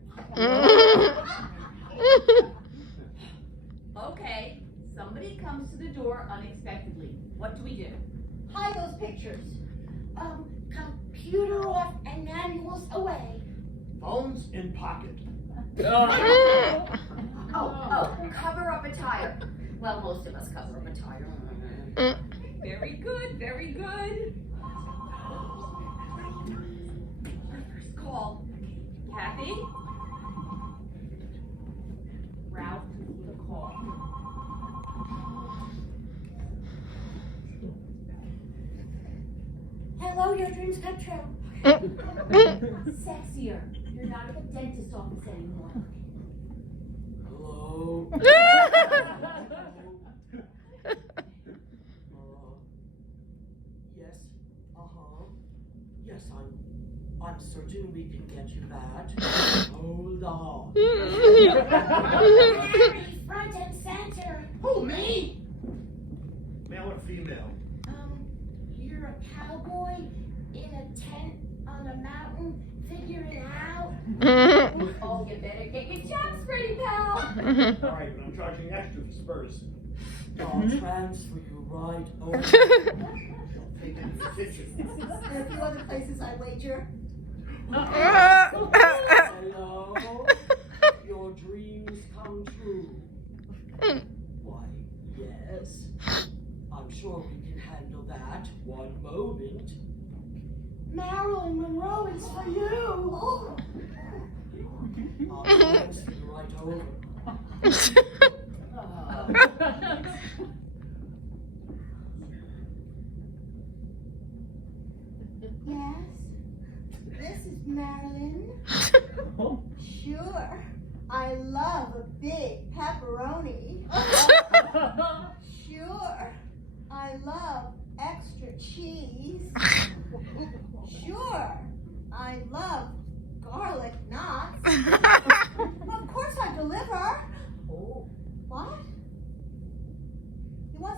Okay, somebody comes to the door unexpectedly. What do we do? Hide those pictures. Computer off and manuals away. Phones in pocket. Oh, cover up a tire. Well, most of us cover up a tire. Very good, very good. First call. Kathy? Route the call. Hello, your dreams come true. Sexier. You're not at the dentist's office anymore. Hello? Yes, yes, I'm certain we can get you that. Hold on. Harry, front and center. Who, me? Male or female? You're a cowboy in a tent on a mountain figuring out. Oh, you better get your chaps ready, pal. Alright, but I'm charging extra for Spurs. I'll transfer you right over. Take any pictures. There are a few other places I wager. Hello? Your dreams come true. Why, yes. I'm sure we can handle that. One moment. Marilyn Monroe is for you. Oh, I'll transfer you right over. yes. This is Marilyn. Sure. I love a big pepperoni. Sure. I love extra cheese. Sure. I love garlic knots. Of course I deliver. Oh, What?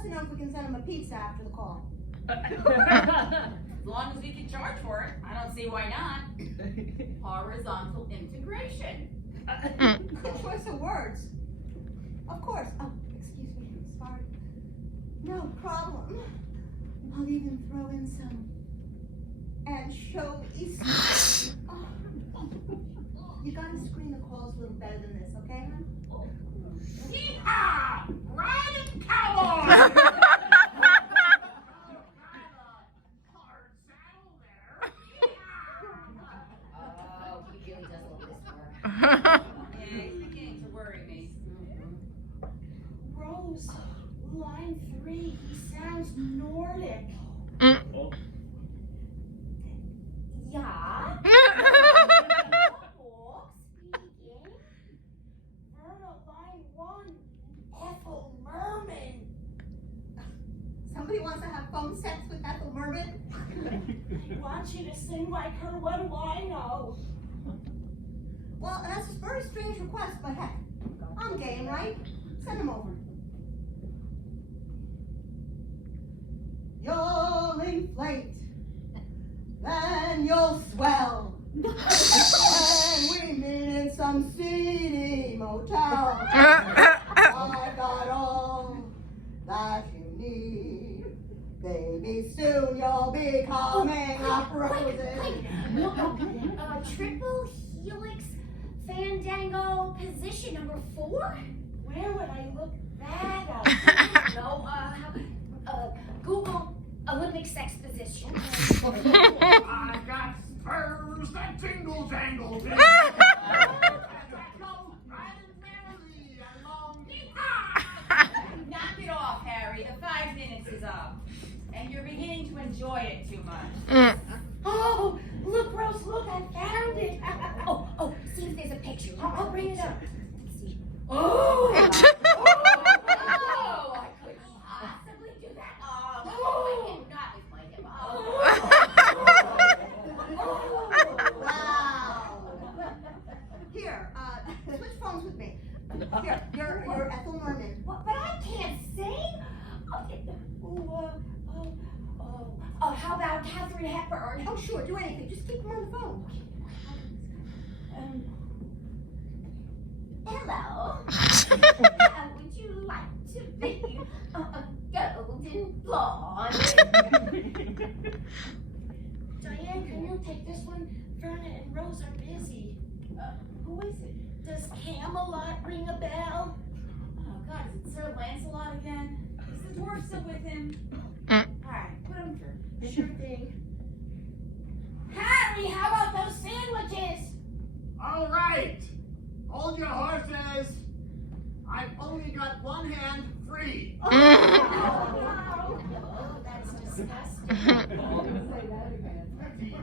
to know if we can send him a pizza after the call. As long as we can charge for it, I don't see why not. Horizontal integration. Good choice of words. Of course. Oh, excuse me. Sorry. No problem. I'll even throw in some anchovies. Oh. You gotta screen the calls a little better than this, okay, hon? Yeehaw! Riding cowboy! Oh, he really does all this work. Yeah, he's beginning to worry me. Rose, line 3, he sounds Nordic. Yeah. Speaking. Verna, line 1, Ethel Merman. Somebody wants to have phone sex with Ethel Merman? I want you to sing like her, what do I know? Well, that's a very strange request, but heck, I'm game, right? Send him over. You'll inflate, then you'll swell, and we meet in some seedy motel. I got all that you need, baby. Soon you'll be coming up roses. Triple helix fandango position number 4? Where would I look that up? No, Google Olympic sex position. I got spurs that tingle jangle. Knock it off, Harry. The 5 minutes is up. And you're beginning to enjoy it too much. Oh, look, Rose, look, I found it. Oh, see if there's a picture. I'll bring it up. Let's see. Oh, I couldn't possibly do that. I cannot with my hip. Wow. Here, switch phones with me. Here, you're Ethel Merman. But I can't sing. How about Katharine Hepburn? Oh, sure, do anything. Just keep him on the phone. Hello. Would you like to be a golden blonde? Diane, can you take this one? Verna and Rose are busy. Who is it? Does Camelot ring a bell? Oh, God, is it Sir Lancelot again? Is the dwarf still with him? Alright, put him through. Sure thing. Harry, how about those sandwiches? All right, hold your horses. I've only got one hand free. Oh, that's disgusting.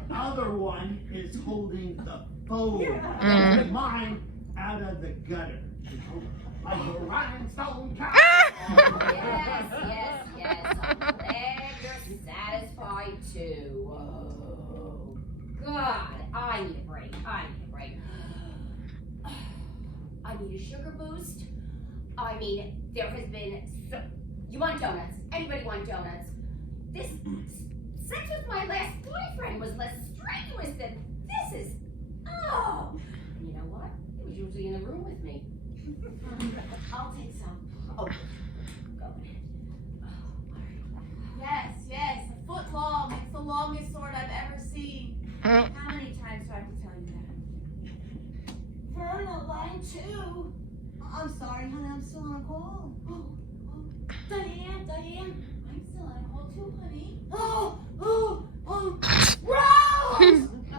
The other one is holding the phone. Mine out of the gutter. Like a rhinestone cow. Yes. I'm glad you're satisfied too. Oh, God, I need a break. I need a sugar boost. I mean, there has been you want donuts? Anybody want donuts? This sex with my last boyfriend was less strenuous than this is. Oh, and you know what? He was usually in the room with me. I'll take some. Oh, go ahead. Yes, a foot long. It's the longest sword I've ever seen. How many times do I have to tell you that? Verna, line 2. I'm sorry, honey, I'm still on a call. Diane. I'm still on hold too, honey. Rose!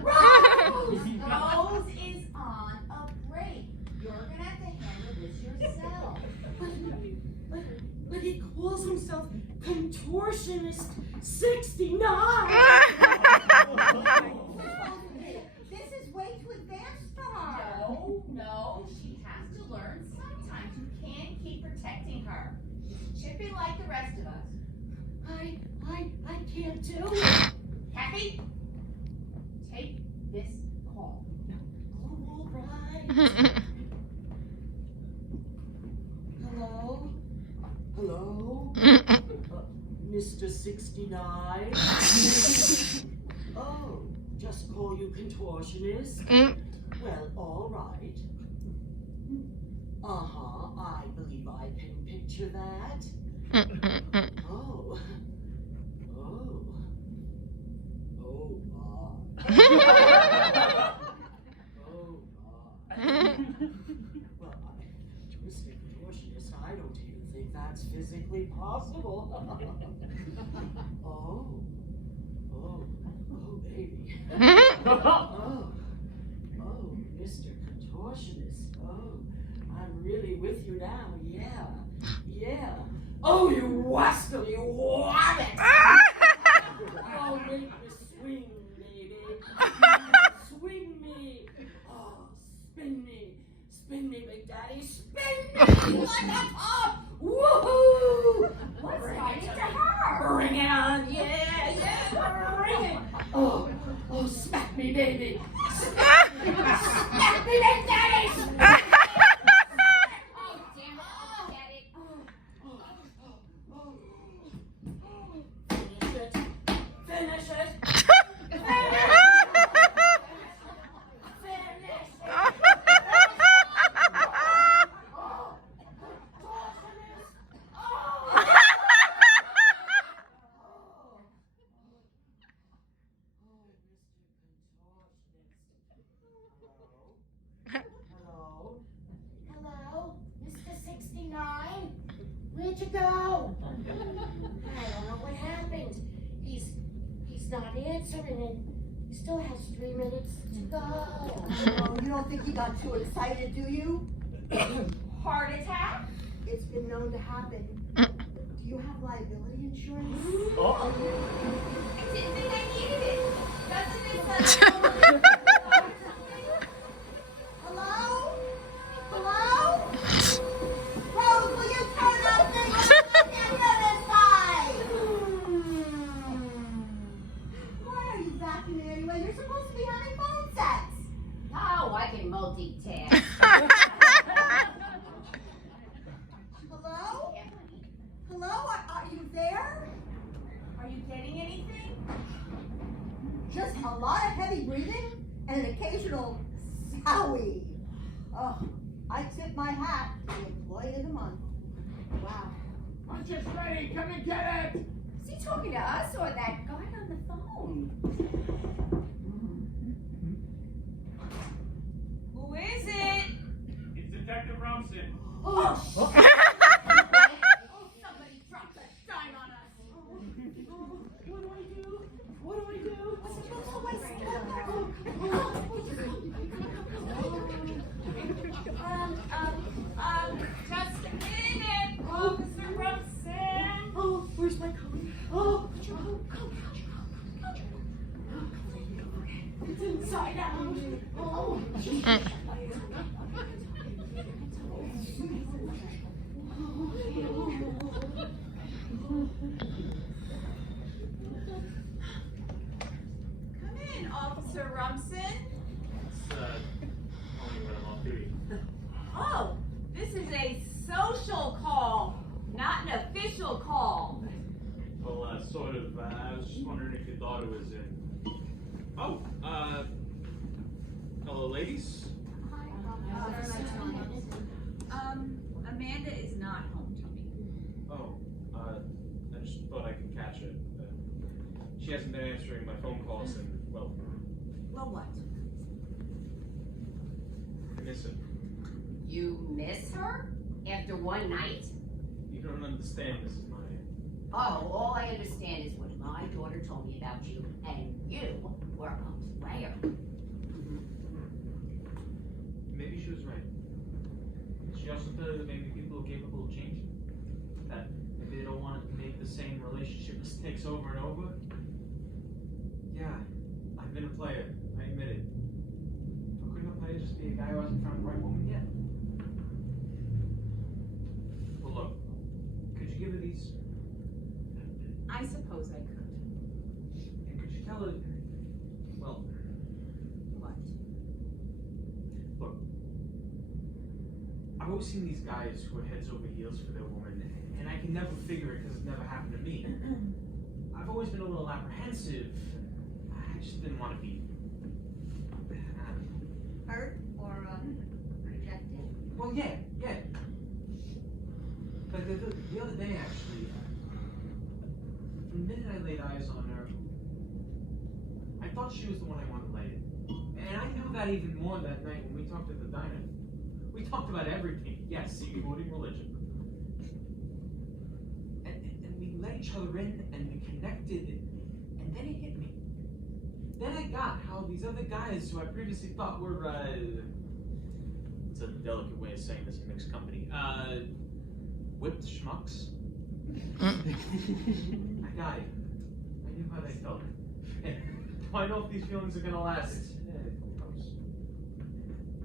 Rose is on a break. You're gonna have to handle this yourself. But he calls himself Contortionist 69. This is way too advanced for her. No, she has to learn. Sometimes you can't keep protecting her. Chip in like the rest of us. I can't do it. Kathy, take this call. All right. Hello? Mr. 69? Oh, just call you contortionist? Well, all right. Uh-huh, I believe I can picture that. Oh. Oh. Oh, my. Oh, my. Well, Mr. Contortionist, I don't even think that's physically possible. Oh. Oh. Oh, baby. Oh. Oh, Mr. Contortionist. Oh, I'm really with you now. Yeah. Yeah. Oh, you rascal, you wabbit! Oh, make me swing, baby. Swing me. Oh, spin me, Big Daddy. Spin me like a top. Woohoo! What's Bring happening it to me. her? Bring it on. Yeah, bring it. Oh, smack me, baby. Smack me, Big Daddy. Oh, damn it, I'll get it. Finish it. Finish it. Hello? Hello, Mr. 69? Where'd you go? I don't know what happened. He's not answering and he still has 3 minutes to go. Oh, you don't think he got too excited, do you? Heart attack? It's been known to happen. Do you have liability insurance? I didn't think I needed it. Doesn't it Hello? Hello? Rose, will you turn that thing on the other side? Why are you vacuuming anyway? You're supposed to be having phone sex. Oh, I can multitask. Hello? Hello? Are you there? Are you getting anything? Just a lot of heavy breathing and an occasional sowie. Oh, I tip my hat to the employee of the month. Wow. Lunch is ready, come and get it! Is he talking to us or that guy on the phone? Who is it? It's Detective Rumson. Oh, shit. Oh, somebody dropped a dime on us. What do I do? What do I do? Just a minute, Officer Rumson. Oh, where's my coat? Oh, it's inside out. Oh, Come in, Officer Rumson. It's, only when I'm off duty. Oh, this is a social call, not an official call. Well, sort of. I was just wondering if your daughter was in. Oh, hello, ladies. Amanda is not home, Tony. Oh, I just thought I could catch her. She hasn't been answering my phone calls, and well, Well, what? I miss her. You miss her? After one night? You don't understand, Mrs. Meyer. Oh, all I understand is what my daughter told me about you, and you were a player. Maybe she was right. She also thought that maybe people are capable of changing. That maybe they don't want to make the same relationship mistakes over and over. Yeah, I've been a player. I admit it. How couldn't a player just be a guy who hasn't found the right woman yet? Well, look, could you give her these? I suppose I could. And could you tell her, well, What? look, I always seen these guys who are heads over heels for their woman, and I can never figure it because it's never happened to me. I've always been a little apprehensive. I just didn't want to be Hurt or rejected? Well, yeah. But the other day, actually, from the minute I laid eyes on her, I thought she was the one I wanted later. And I knew that even more that night when we talked at the diner. We talked about everything, yes, including religion. And we let each other in, and we connected, and then it hit me. Then I got how these other guys who I previously thought were, it's a delicate way of saying this in mixed company, whipped schmucks. I got it. I knew how they felt. Do I know if these feelings are gonna last? Who knows?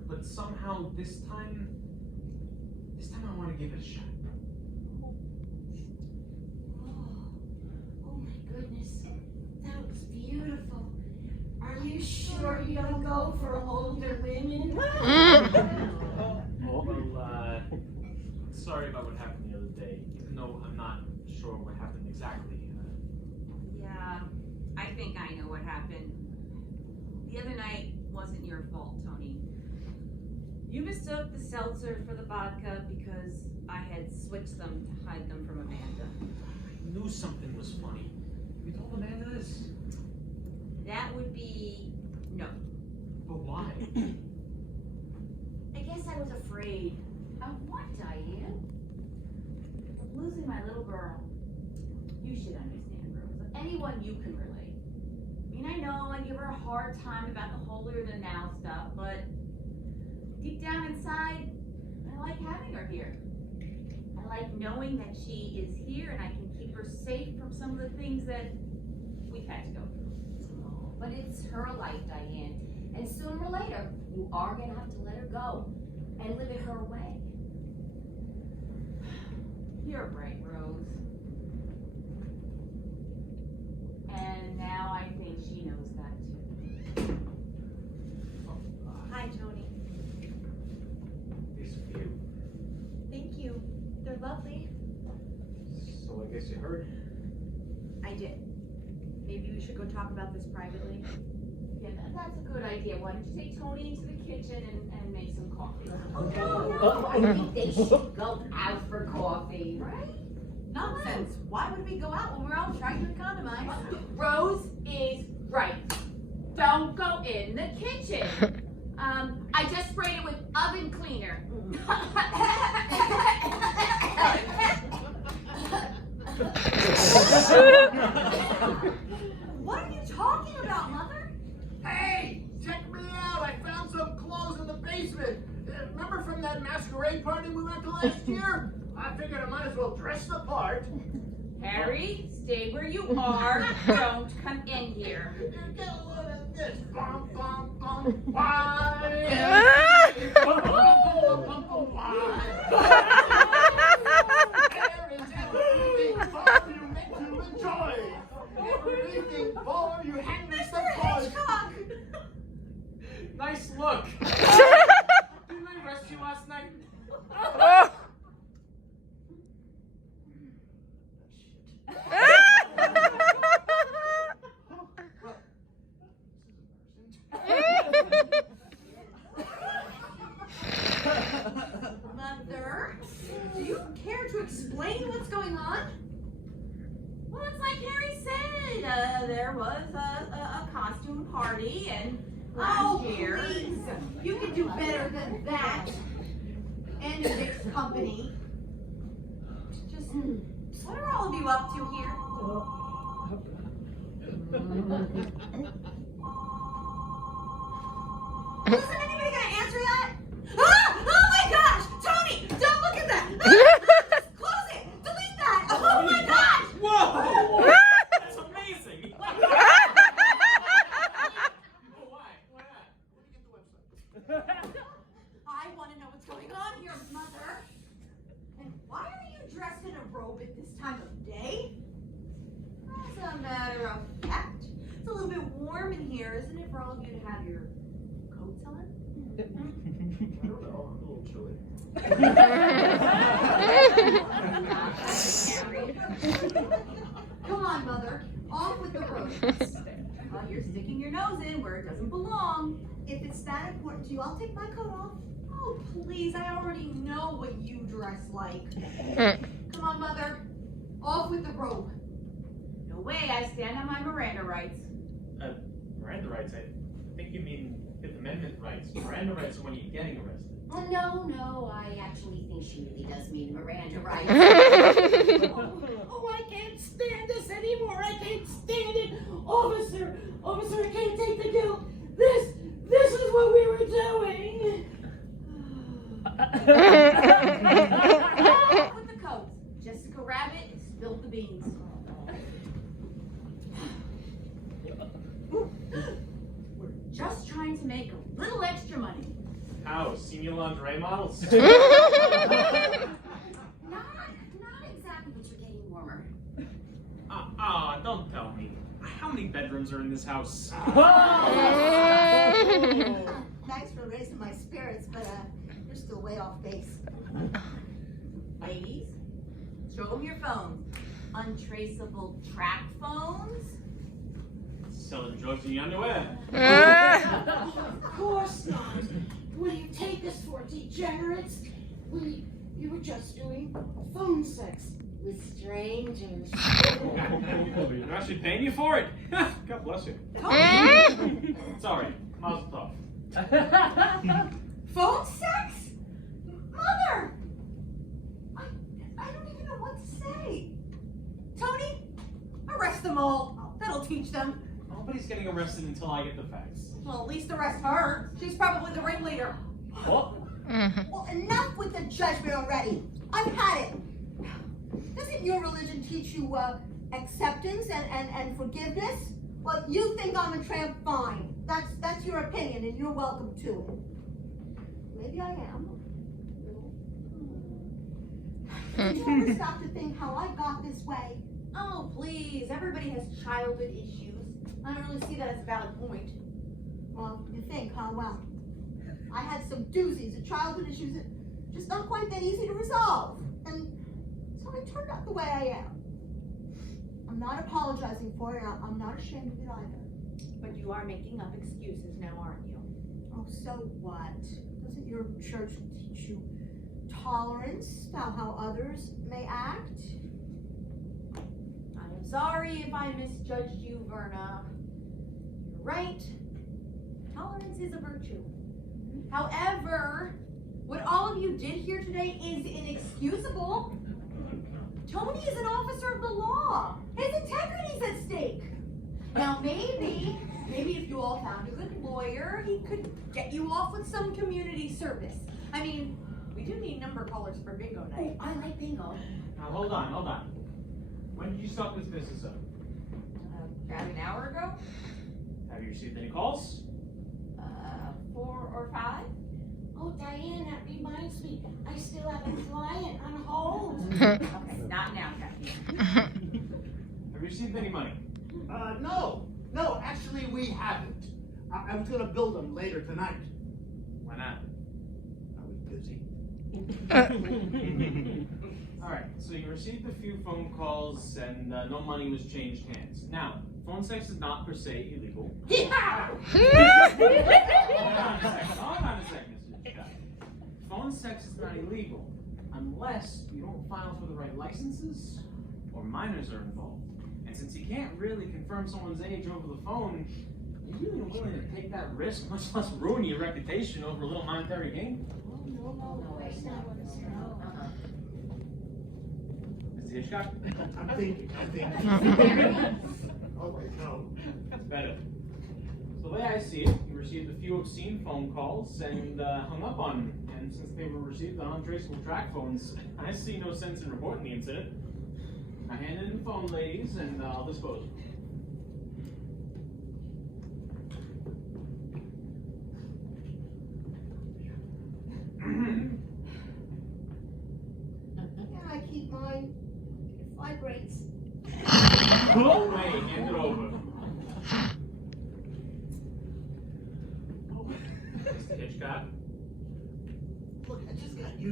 But somehow this time I want to give it a shot. Oh my goodness, that was beautiful. Are you sure you don't go for older women? Well, sorry about what happened the other day, even though I'm not sure what happened exactly. Yeah, I think I know what happened. The other night wasn't your fault, Tony. You mistook the seltzer for the vodka because I had switched them to hide them from Amanda. I knew something was funny. You told Amanda this? That would be no. But why? I guess I was afraid. Of what, Diane? Of losing my little girl. You should understand, Rose. Of anyone you can relate. I mean, I know I give her a hard time about the holier than thou stuff, but deep down inside, I like having her here. I like knowing that she is here and I can keep her safe from some of the things that we've had to go through. Oh, but it's her life, Diane. And sooner or later, you are gonna have to let her go and live it her way. You're right, Rose. And now I think she knows that too. Hi, Tony. These are you. Thank you. They're lovely. So I guess you heard. I did. Maybe we should go talk about this privately. Yeah, that's a good idea. Why don't you take Tony into the kitchen and make some coffee? No, I think they should go out for coffee. Right? Nonsense. Why would we go out when we're all trying to economize? Rose is right. Don't go in the kitchen. I just sprayed it with oven cleaner. What are you talking about, Mother? Hey, check me out. I found some clothes in the basement. Remember from that masquerade party we went to last year? I figured I might as well dress the part. Harry, stay where you are. Don't come in here. Get a load of this. Bum, bum, bum. Why? There is everything for you meant to enjoy. Everything for you hang some toys. Nice look. Didn't I arrest you last night? Mother, do you care to explain what's going on? Well, it's like Harry said. There was a costume party and last year. Please. You can do better than that. And a mixed company. Just, what are all of you up to here? Isn't anybody gonna answer that? Ah! Oh my gosh! Tony! Don't look at that! Ah! Just close it! Delete that! Oh my gosh! Whoa! That's amazing. Why? Why not? I want to know what's going on here, Mother. And why are you dressed in a robe at this time of day? As a matter of fact, it's a little bit warm in here, isn't it, for all of you to have your coats on? Oh, a little chilly. Come on, Mother, off with the road. Well, you're sticking your nose in where it doesn't belong. If it's that important to you, I'll take my coat off. Oh, please, I already know what you dress like. Come on, Mother, off with the robe. No way, I stand on my Miranda rights. Miranda rights, I think you mean Fifth Amendment rights. Miranda rights are when you're getting arrested. Oh, no, I actually think she really does mean Miranda rights. Oh, I can't stand this anymore. I can't stand it. Officer, I can't take the guilt. This is what we were doing. Off with the coat. Jessica Rabbit spilled the beans. We're just trying to make a little extra money. How? Senior lingerie models? Not exactly, but you're getting warmer. Don't tell me. How many bedrooms are in this house? Thanks for raising my spirits, but you're still way off base. Ladies, show them your phones. Untraceable track phones. Selling drugs in the underwear. Of course not. What do you take us for, degenerates? You were just doing phone sex with strangers. They're actually paying you for it. God bless you. Sorry, mazel tov. Phone sex? Mother! I don't even know what to say. Tony, arrest them all. That'll teach them. Nobody's getting arrested until I get the facts. Well, at least arrest her. She's probably the ringleader. What? Well, enough with the judgment already. I've had it. Doesn't your religion teach you acceptance and forgiveness? Well, you think I'm a tramp, fine. That's your opinion, and you're welcome to it. Maybe I am. Did you ever stop to think how I got this way? Oh, please. Everybody has childhood issues. I don't really see that as a valid point. Well, you think, huh? Well, I had some doozies of childhood issues that just not quite that easy to resolve. And so I turned out the way I am. I'm not apologizing for it, and I'm not ashamed of it either. But you are making up excuses now, aren't you? Oh, so what? Doesn't your church teach you tolerance about how others may act? I am sorry if I misjudged you, Verna. You're right. Tolerance is a virtue. However, what all of you did here today is inexcusable. Tony is an officer of the law. His integrity is at stake. Now maybe if you all found a good lawyer, he could get you off with some community service. I mean, we do need number callers for bingo night. I like bingo. Now hold on. When did you start this business up? About an hour ago? Have you received any calls? 4 or 5? Oh, Diane, that reminds me. I still have a client on hold. Okay, not now, Jackie. Have you received any money? No, actually we haven't. I was gonna bill them later tonight. Why not? I was busy. Alright, so you received a few phone calls and no money was changed hands. Now, phone sex is not per se illegal. Hold on a second, Mr. Scott. Phone sex is not illegal unless you don't file for the right licenses or minors are involved. And since you can't really confirm someone's age over the phone, are you even willing to take that risk, much less ruin your reputation over a little monetary gain? No way, no. Mr. Hitchcock? I'm thinking. Oh, wait, no. That's better. So the way I see it, you received a few obscene phone calls and hung up on them. And since they were received on untraceable track phones, I see no sense in reporting the incident. I hand in the phone, ladies, and I'll dispose of them. Yeah, I keep mine. It vibrates. No way, hand it over. Mr. Hitchcock?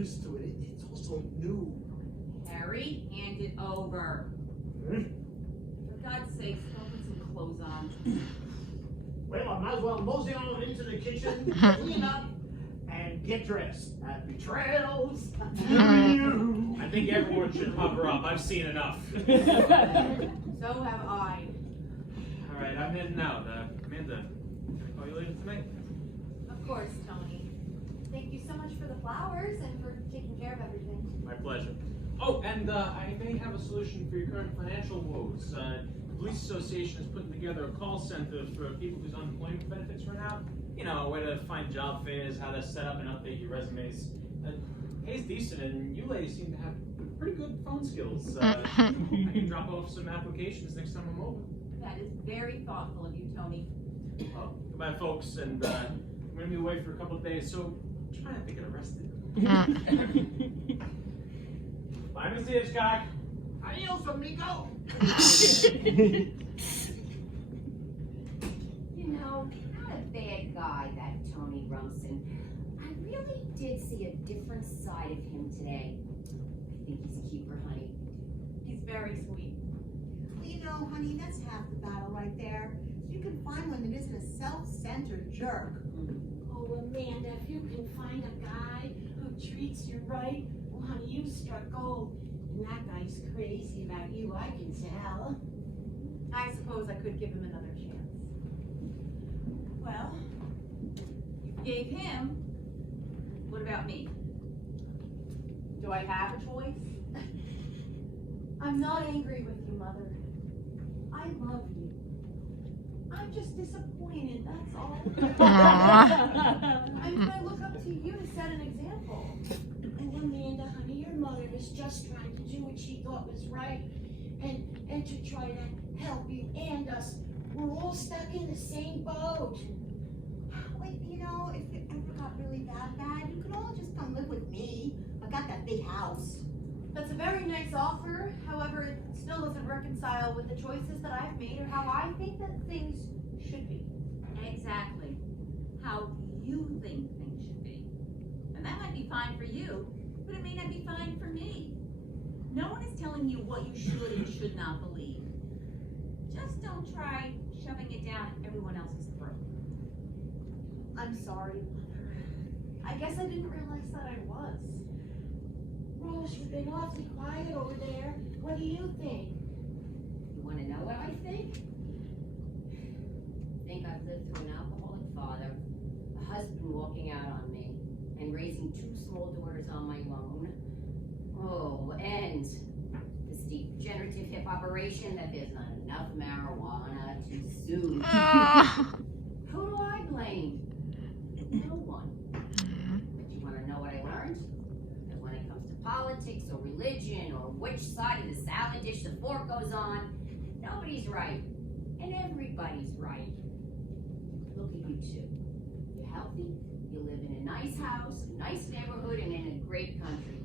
used to it. It's also new. Harry, hand it over. Hmm? For God's sake, stop put some clothes on. Well, I might as well mosey on into the kitchen, clean up, and get dressed. Happy trails to you. I think everyone should cover up. I've seen enough. So have I. All right, I'm heading out. Amanda, can I call you later tonight? Of course, Tony. Thank you so much for the flowers and for taking care of everything. My pleasure. Oh, and I may have a solution for your current financial woes. The Police Association is putting together a call center for people whose unemployment benefits run out. You know, where to find job fairs, how to set up and update your resumes. Pay's decent, and you ladies seem to have pretty good phone skills. I can drop off some applications next time I'm over. That is very thoughtful of you, Tony. Well, goodbye, folks, and I'm going to be away for a couple of days, so try not to get arrested. Bye, Mr. Hitchcock. Adios, amigo. You know, not a bad guy, that Tony Rumson. I really did see a different side of him today. I think he's a keeper, honey. He's very sweet. Well, you know, honey, that's half the battle right there. You can find one that isn't a self-centered jerk. Oh, Amanda, if you can find a guy who treats you right, well, honey, you struck gold. And that guy's crazy about you, I can tell. I suppose I could give him another chance. Well, you gave him. What about me? Do I have a choice? I'm not angry with you, Mother. I love you. I'm just disappointed, that's all. I mean, I look up to you to set an example. Oh, Amanda, honey, your mother was just trying to do what she thought was right. And to try to help you and us. We're all stuck in the same boat. Wait, you know, if it ever got really bad, you could all just come live with me. I got that big house. That's a very nice offer, however, it still doesn't reconcile with the choices that I've made or how I think that things should be. Exactly. How you think things should be. And that might be fine for you, but it may not be fine for me. No one is telling you what you should and should not believe. Just don't try shoving it down everyone else's throat. I'm sorry, Mother. I guess I didn't realize that I was. Rose, you've been awfully quiet over there. What do you think? You want to know what I think? I think I've lived through an alcoholic father, a husband walking out on me, and raising 2 small daughters on my own. Oh, and this degenerative hip operation that there's not enough marijuana to soothe. Who do I blame? No one. But you want to know what I learned? That when it comes to politics or religion or which side of the salad dish the fork goes on, nobody's right. And everybody's right. Look at you two. You're healthy, you live in a nice house, a nice neighborhood, and in a great country.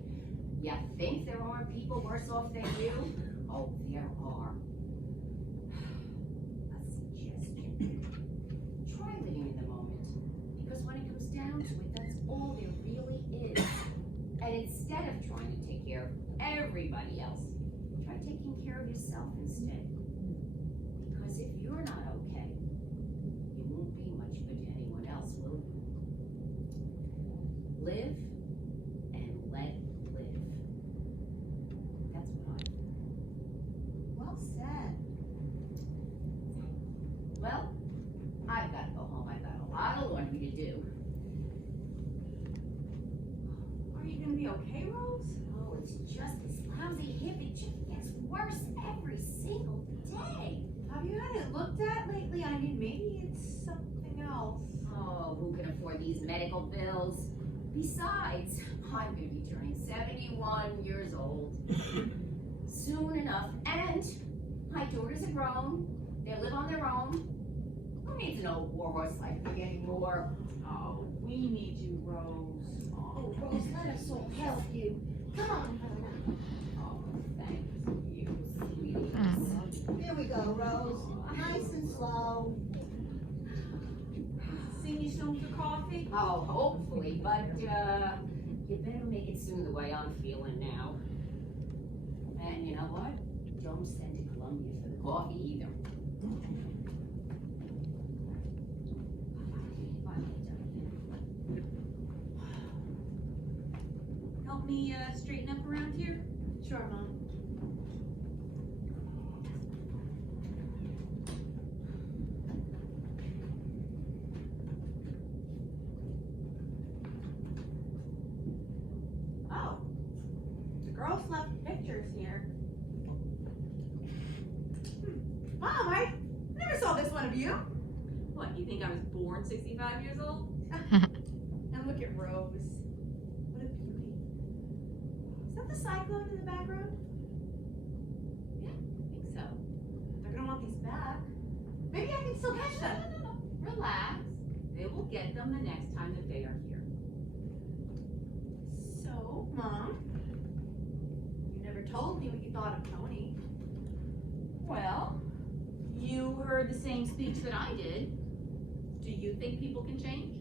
You think there aren't people worse off than you? Oh, there are. A suggestion. Try living in the moment. Because when it comes down to it, that's all there really is. And instead of trying to take care of everybody else, try taking care of yourself instead. Because if you're not okay, you won't be much good to anyone else, will you? Live and let live. That's what I think. Well said. Well, I've got to go home. I've got a lot of laundry to do. Are you gonna be okay, Rose? Oh, it's just this lousy hip. It just gets worse every single day. Have you had it looked at lately? I mean, maybe it's something else. Oh, who can afford these medical bills? Besides, I'm going to be turning 71 years old soon enough. And my daughters are grown. They live on their own. Who needs an old warhorse like me anymore? Oh, we need you, Rose. Oh, Rose, let us all help you. Come on, Mona. Oh, thank you, sweetie. Here we go, Rose. Nice and slow. See you soon for coffee? Oh, hopefully, but You better make it soon the way I'm feeling now. And you know what? Don't send to Columbia for the coffee either. Help me straighten up around here? Sure, Mom. Oh, the girls left pictures here. Mom, I never saw this one of you. What, you think I was born 65 years old? And look at Rose. What a beauty. Is that the cyclone in the background? I think so. They're gonna want these back. Maybe I can still catch them. No. Relax. They will get them the next time that they are here. So, Mom, you never told me what you thought of Tony. Well, you heard the same speech that I did. Do you think people can change?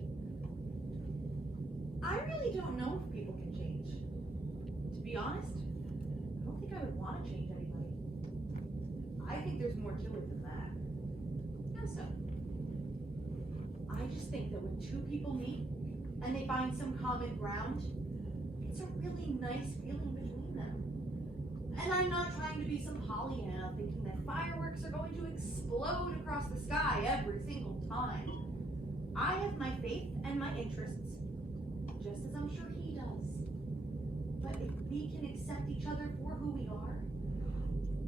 I really don't know if people can change. To be honest, I don't think I would want to change anybody. I think there's more to it than that. How so? I just think that when two people meet and they find some common ground, it's a really nice feeling between them. And I'm not trying to be some Pollyanna thinking that fireworks are going to explode across the sky every single time. I have my faith and my interests, just as I'm sure he does. But if we can accept each other for who we are,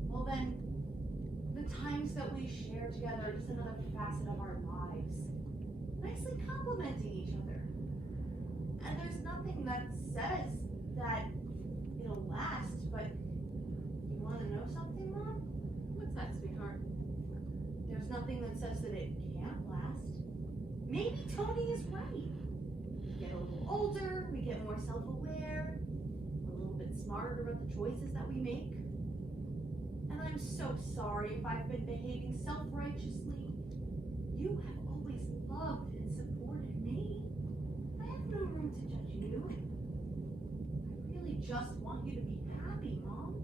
well then, the times that we share together are just another facet of our lives, nicely complementing each other. And there's nothing that says that it'll last, but you want to know something, Mom? What's that, sweetheart? There's nothing that says that it can't last. Maybe Tony is right. We get a little older, we get more self-aware, we're a little bit smarter about the choices that we make. And I'm so sorry if I've been behaving self-righteously. You have always loved and supported me. I have no room to judge you. I really just want you to be happy, Mom.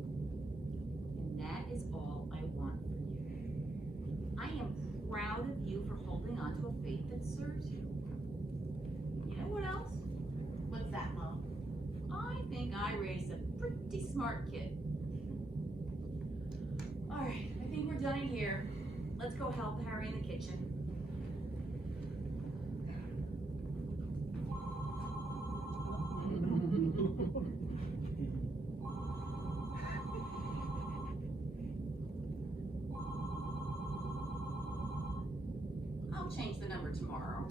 And that is all I want for you. I am proud of you for holding on to a faith that serves you. You know what else? What's that, Mom? I think I raised a pretty smart kid. All right, I think we're done in here. Let's go help Harry in the kitchen. I'll change the number tomorrow.